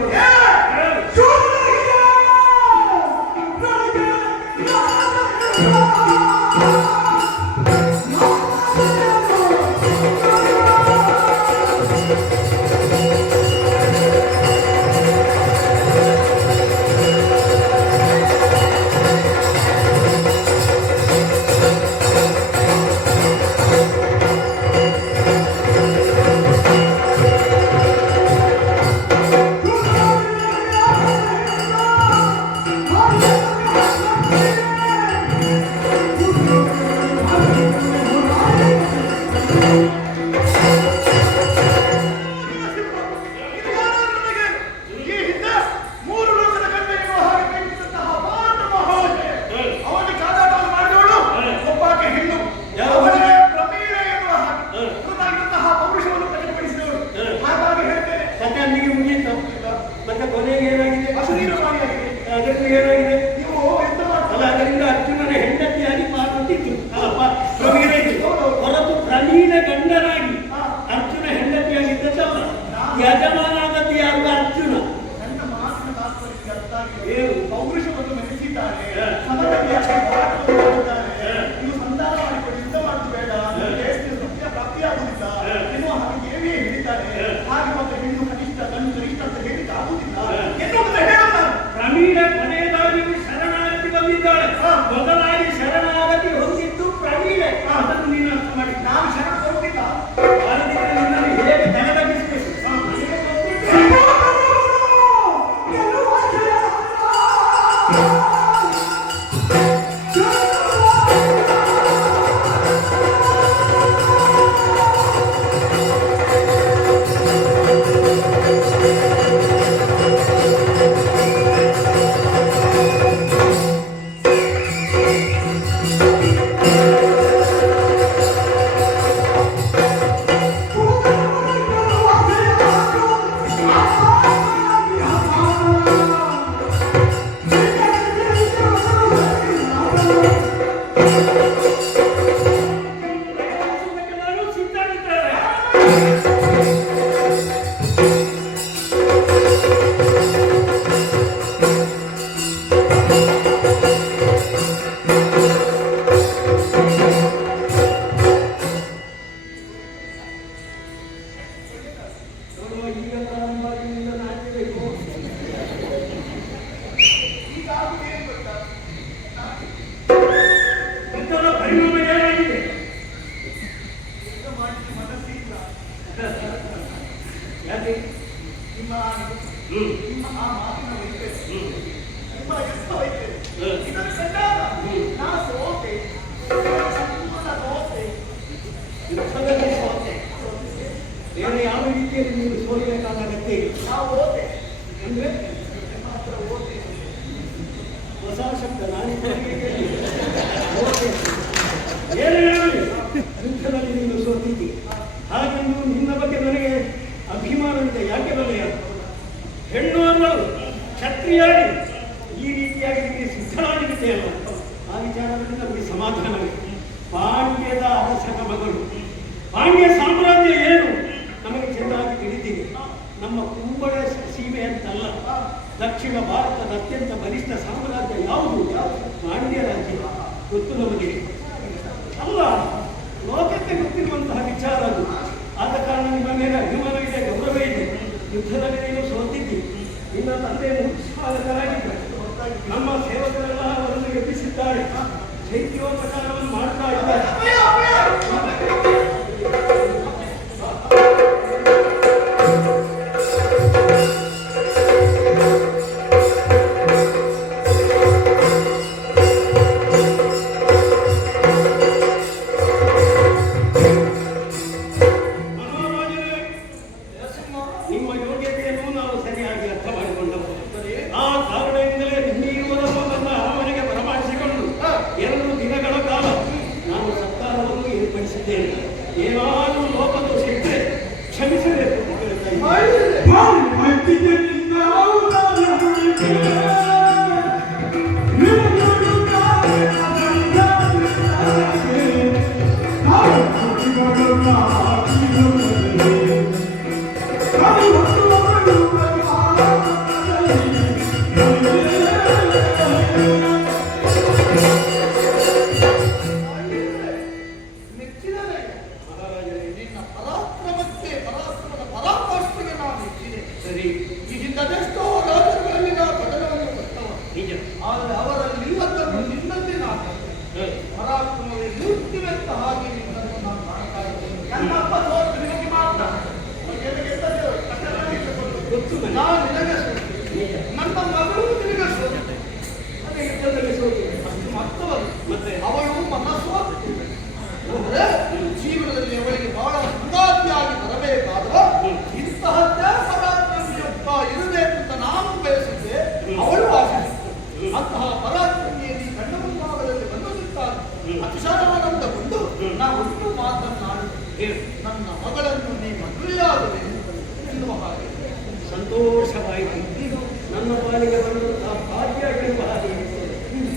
ಮತ್ತೆ ಕೊನೆಗೆ ಏನಾಗಿದೆ? ಅದಕ್ಕೂ ಏನಾಗಿದೆ? ಅಲ್ಲ, ಅದರಿಂದ ಅರ್ಜುನನ ಹೆಂಡತಿಯಾಗಿ ಪಾರ್ವತಿತ್ತು, ಹೊರತು ಪ್ರವೀಣ ಗಂಡನಾಗಿ ಅರ್ಜುನ ಹೆಂಡತಿಯಾಗಿದ್ದಲ್ಲ. ಯಜಮಾನಾಗತಿ ಯಾರು? ಅರ್ಜುನ. ಪೌರುಷವನ್ನು ಮೆರೆಸಿದ್ದಾನೆ, ನೀವು ಸಂಧಾನ ಮಾಡಿಕೊಂಡು ಯುದ್ಧ ಮಾಡುದು ಬೇಡ, ಸತ್ಯ ಪ್ರಾಪ್ತಿಯಾಗುವುದಿಲ್ಲ ಎನ್ನುವ ಹಾಗೆ ದೇವಿಯೇ ಹೇಳಿದ್ದಾರೆ. ಹಾಗೆ ಮತ್ತೆ ಹೆಣ್ಣು ಕನಿಷ್ಠ ಗಂಡು ಗರಿಷ್ಠ ಅಂತ ಹೇಳಿಕ್ಕೆ ಆಗುವುದಿಲ್ಲ ಎನ್ನುವುದನ್ನು ಹೇಳೋಣ. ಪ್ರವೀಣ ಕೊನೆಯದಾಗಿಯೂ ಶರಣಾಗತಿ ಬಂದಿದ್ದಾಳೆ. ಮೊದಲಾಗಿ ಶರಣಾಗತಿ ಹೊಂದಿದ್ದು ಪ್ರವೀಣೆ. ಅದನ್ನು ನೀನು ಅರ್ಥ ಮಾಡಿ. ನಾನು ಶರಣ ಬರುವುದಿಲ್ಲ. ನಿನ್ನಲ್ಲಿ ಹೇಗೆ ತಲೆದಗಿಸಬೇಕು? ಅಂತ ನಾನು ಏನೇ ಹೇಳಲಿ, ಯುದ್ಧದಲ್ಲಿ ನೀನು ಸೋತಿದ್ದಿ. ಹಾಗೆಂದು ನಿನ್ನ ಬಗ್ಗೆ ನನಗೆ ಅಭಿಮಾನವಿದೆ. ಯಾಕೆ ಬಲೆಯ ಹೆಣ್ಣು ಅನ್ನೋಳು ಕ್ಷತ್ರಿಯಾಗಿ ಈ ರೀತಿಯಾಗಿ ನಿಮಗೆ ಸಿದ್ಧರಾಗಿರುತ್ತೆಯಲ್ಲ, ಆ ವಿಚಾರದಲ್ಲಿ ನಮಗೆ ಸಮಾಧಾನವಿದೆ. ಪಾಂಡ್ಯದ ಅರಸನ ಮಗಳು, ಪಾಂಡ್ಯ ಸಾಮ್ರಾಜ್ಯ ಏನು ನಮಗೆ ಚೆನ್ನಾಗಿ ತಿಳಿದಿದೆ. ನಮ್ಮ ಕುಂಬಳ ಸೀಮೆ ಅಂತಲ್ಲ, ದಕ್ಷಿಣ ಭಾರತದ ಅತ್ಯಂತ ಬಲಿಷ್ಠ ಸಾಮ್ರಾಜ್ಯ ಯಾವುದು? ಪಾಂಡ್ಯ ರಾಜ್ಯ ಗೊತ್ತು ನಮಗೆ. ಅಲ್ಲ, ಲೋಕಕ್ಕೆ ಗೊತ್ತಿರುವಂತಹ ವಿಚಾರ ಅದು. ಆದ ಕಾರಣ ನಿಮ್ಮ ಮೇಲೆ ಅಭಿಮಾನ ಇದೆ, ಗೌರವ ಇದೆ. ಯುದ್ಧದಲ್ಲಿ ನೀನು ಸೋತಿದ್ದಿ. ನಿನ್ನ ತಂದೆ ಮುಖ್ಯಪಾಲಕರಾಗಿದ್ದರು. ನಮ್ಮ ಸೇವಕರೆಲ್ಲ ಅವರನ್ನು ಎಬ್ಬಿಸಿದ್ದಾರೆ, ಶೈತ್ಯೋಪಚಾರವನ್ನು ಮಾಡ್ತಾ ಇದ್ದಾರೆ. ನಿಮ್ಮ ಯೋಗ್ಯತೆಯನ್ನು ನಾವು ಸರಿಯಾಗಿ ಅರ್ಥ ಮಾಡಿಕೊಂಡವು. ಆ ಕಾರಣದಿಂದಲೇ ನಿಮ್ಮೀರುವುದನ್ನು ನನ್ನ ಅರಮನೆಗೆ ಬರಮಾಡಿಸಿಕೊಂಡು 2 ದಿನಗಳ ಕಾಲ ನಾನು ಸತ್ಕಾರವನ್ನು ಏರ್ಪಡಿಸಿದ್ದೇನೆ. ಏನಾದರೂ ಲೋಪದೋಷ ಇದ್ದರೆ ಕ್ಷಮಿಸಬೇಕು ಅಂತ ಹೇಳ್ತಾ ಇದ್ದೀನಿ. ನಿನ್ನ ಪರಾಕ್ರಮಕ್ಕೆ ಪರಾಕ್ರಮದ ಪರಾಕಾಷ್ಠೆಗೆ ನಾನು ಮೆಚ್ಚಿದೆ. ಸರಿ, ಈ ಹಿಂದೆಷ್ಟೋ ರಾಜ್ಯಗಳಲ್ಲಿ ನಾವು ಪಠಣವನ್ನು ಕೊಟ್ಟವ, ನಿಜ. ಆದರೆ ಅವರಲ್ಲಿ ಇಲ್ಲದನ್ನು ನಿನ್ನನ್ನೇ ನಾನು ಪರಾಕ್ರಮವೇ ಮೂರ್ತಿವೆಂತ ಹಾಗೆ ನಿನ್ನನ್ನು ನಾನು ಮಾಡ್ತಾ ಇದ್ದೇನೆ. ನನ್ನ ಅಪ್ಪ ಸೋತು ನಿನಗೆ ಮಾತ್ರ ಗೊತ್ತು ನನಗೆ. ನಾನು ನಿನಗೆ ಸೋತೆ, ನನ್ನ ಮಗಳು ನಿನಗೆ ಸೋತೆ. ಅದೇ ಯುದ್ಧದಲ್ಲಿ ಸೋತೆ ಅಷ್ಟು ಮಾತ್ರವಲ್ಲ, ಮತ್ತೆ ಅವಳು ಮನಸ್ಸು ಅಂದ್ರೆ ಜೀವನದಲ್ಲಿ ಅವಳಿಗೆ ಬಹಳ ಸಂಗಾತಿಯಾಗಿ ಬರಬೇಕಾದ ಇಂತಹದ್ದೇ ಪರಾಕ್ರಮಿಯುಕ್ತ ಇರಬೇಕು ಅಂತ ನಾನು ಬಯಸಿದ್ದೆ, ಅವಳು ಆಶಿಸಿದ್ದೆ. ಅಂತಹ ಪರಾಕ್ರಮಿಯಲ್ಲಿ ಕಣ್ಣ ಮುಂಭಾಗದಲ್ಲಿ ಬಂದಿರುತ್ತಾರೆ. ಅತಿಶಯಾನಂದಗೊಂಡು ನಾವು ಒಂದು ಮಾತನ್ನಾಡಿ ನನ್ನ ಮಗಳನ್ನು ನೀ ಮದುವೆಯಾಗದೆ ಎನ್ನುವ ಹಾಗೆ ಸಂತೋಷವಾಯಿತು. ನನ್ನ ಪಾಲಿಗೆ ಬರುವಂತಹ ಭಾಗ್ಯ ಎನ್ನುವ ಹಾಗೆ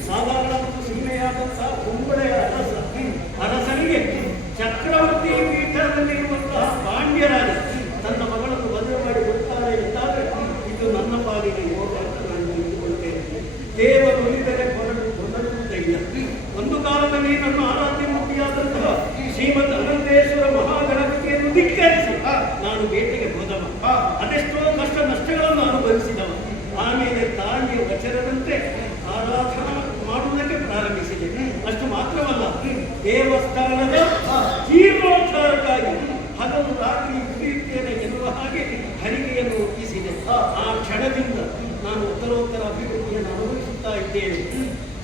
ಸಾಧಾರಣ ಮತ್ತು ಸೀಮೆಯಾದಂತಹ ಕುಂಬಳೆಯ ಅರಸನಿಗೆ ಚಕ್ರವರ್ತಿ ಪೀಠದಲ್ಲಿರುವಂತಹ ಪಾಂಡ್ಯರಾಜ ತನ್ನ ಮಗಳನ್ನು ಮದುವೆ ಮಾಡಿ ಕೊಡ್ತಾರೆ ಎಂದಾದರೆ ಇದು ನನ್ನ ಪಾಲಿಗೆ ಯೋಗ ಅಂತ ನಾನು ತಿಳಿದುಕೊಳ್ತೇನೆ. ದೇವರು ಉಳಿದರೆ ಹೊರಡುವುದಿಲ್ಲ. ಒಂದು ಕಾಲದಲ್ಲಿ ನನ್ನ ಆರಾಧ್ಯ ಮೂರ್ತಿಯಾದಂತಹ ಶ್ರೀಮದ್ ಅನಂತೇಶ್ವರ ಮಹಾಗಣಪತಿಯನ್ನು ಧಿಕ್ಕರಿಸಿ ನಾನು ಬೇಟೆಗೆ ಹೋದವ. ಅದೆಷ್ಟೋ ಕಷ್ಟ ನಷ್ಟಗಳನ್ನು ಅನುಭವಿಸಿದವ. ಆಮೇಲೆ ತಾಯಿಯ ವಚನದಂತೆ ಆರಾಧನಾ ಮಾಡುವುದಕ್ಕೆ ಪ್ರಾರಂಭಿಸಿದೆ. ಅಷ್ಟು ಮಾತ್ರವಲ್ಲ, ದೇವಸ್ಥಾನದ ಜೀರ್ಣೋದ್ಧಾರಕ್ಕಾಗಿ ಹಗಲು ರಾತ್ರಿ ದುಡಿಯುತ್ತೇನೆ ಎನ್ನುವ ಹಾಗೆ ಹರಿಗೆಯನ್ನು ಒಪ್ಪಿಸಿದೆ. ಆ ಕ್ಷಣದಿಂದ ನಾನು ಉತ್ತರೋತ್ತರ ಅಭಿವೃದ್ಧಿಯನ್ನು ಅನುಭವಿಸುತ್ತಾ ಇದ್ದೇನೆ.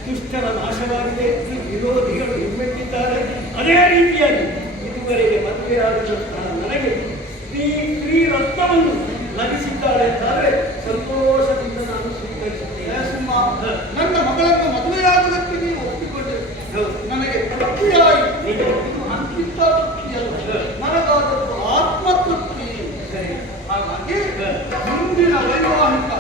ದುಷ್ಟರ ನಾಶವಾಗಿದೆ, ವಿರೋಧಿಗಳು ಹಿಮ್ಮೆಟ್ಟಿದ್ದಾರೆ. ಅದೇ ರೀತಿಯಾಗಿ ಇದುವರೆಗೆ ಮದುವೆಯಾಗಿರುವಂತಹ ನನಗೆ ಸ್ತ್ರೀ ರತ್ನವನ್ನು ಲಭಿಸಿದ್ದಾಳೆ ಅಂತಾದರೆ ಸಂತೋಷದಿಂದ ನಾನು ಸ್ವೀಕರಿಸುತ್ತೇನೆ. ನನ್ನ ಮಗಳನ್ನು ಮದುವೆಯಾಗುವುದಕ್ಕೆ ನೀವು ಒಪ್ಪಿಕೊಂಡರೆ ನನಗೆ ತೃಪ್ತಿಯಾಗಿ ಅಂತಿಂತ ತೃಪ್ತಿಯಲ್ಲ, ನನಗಾದದ್ದು ಆತ್ಮತೃಪ್ತಿ. ಹಾಗಾಗಿ ಮುಂದಿನ ವೈವಾಹಿಕ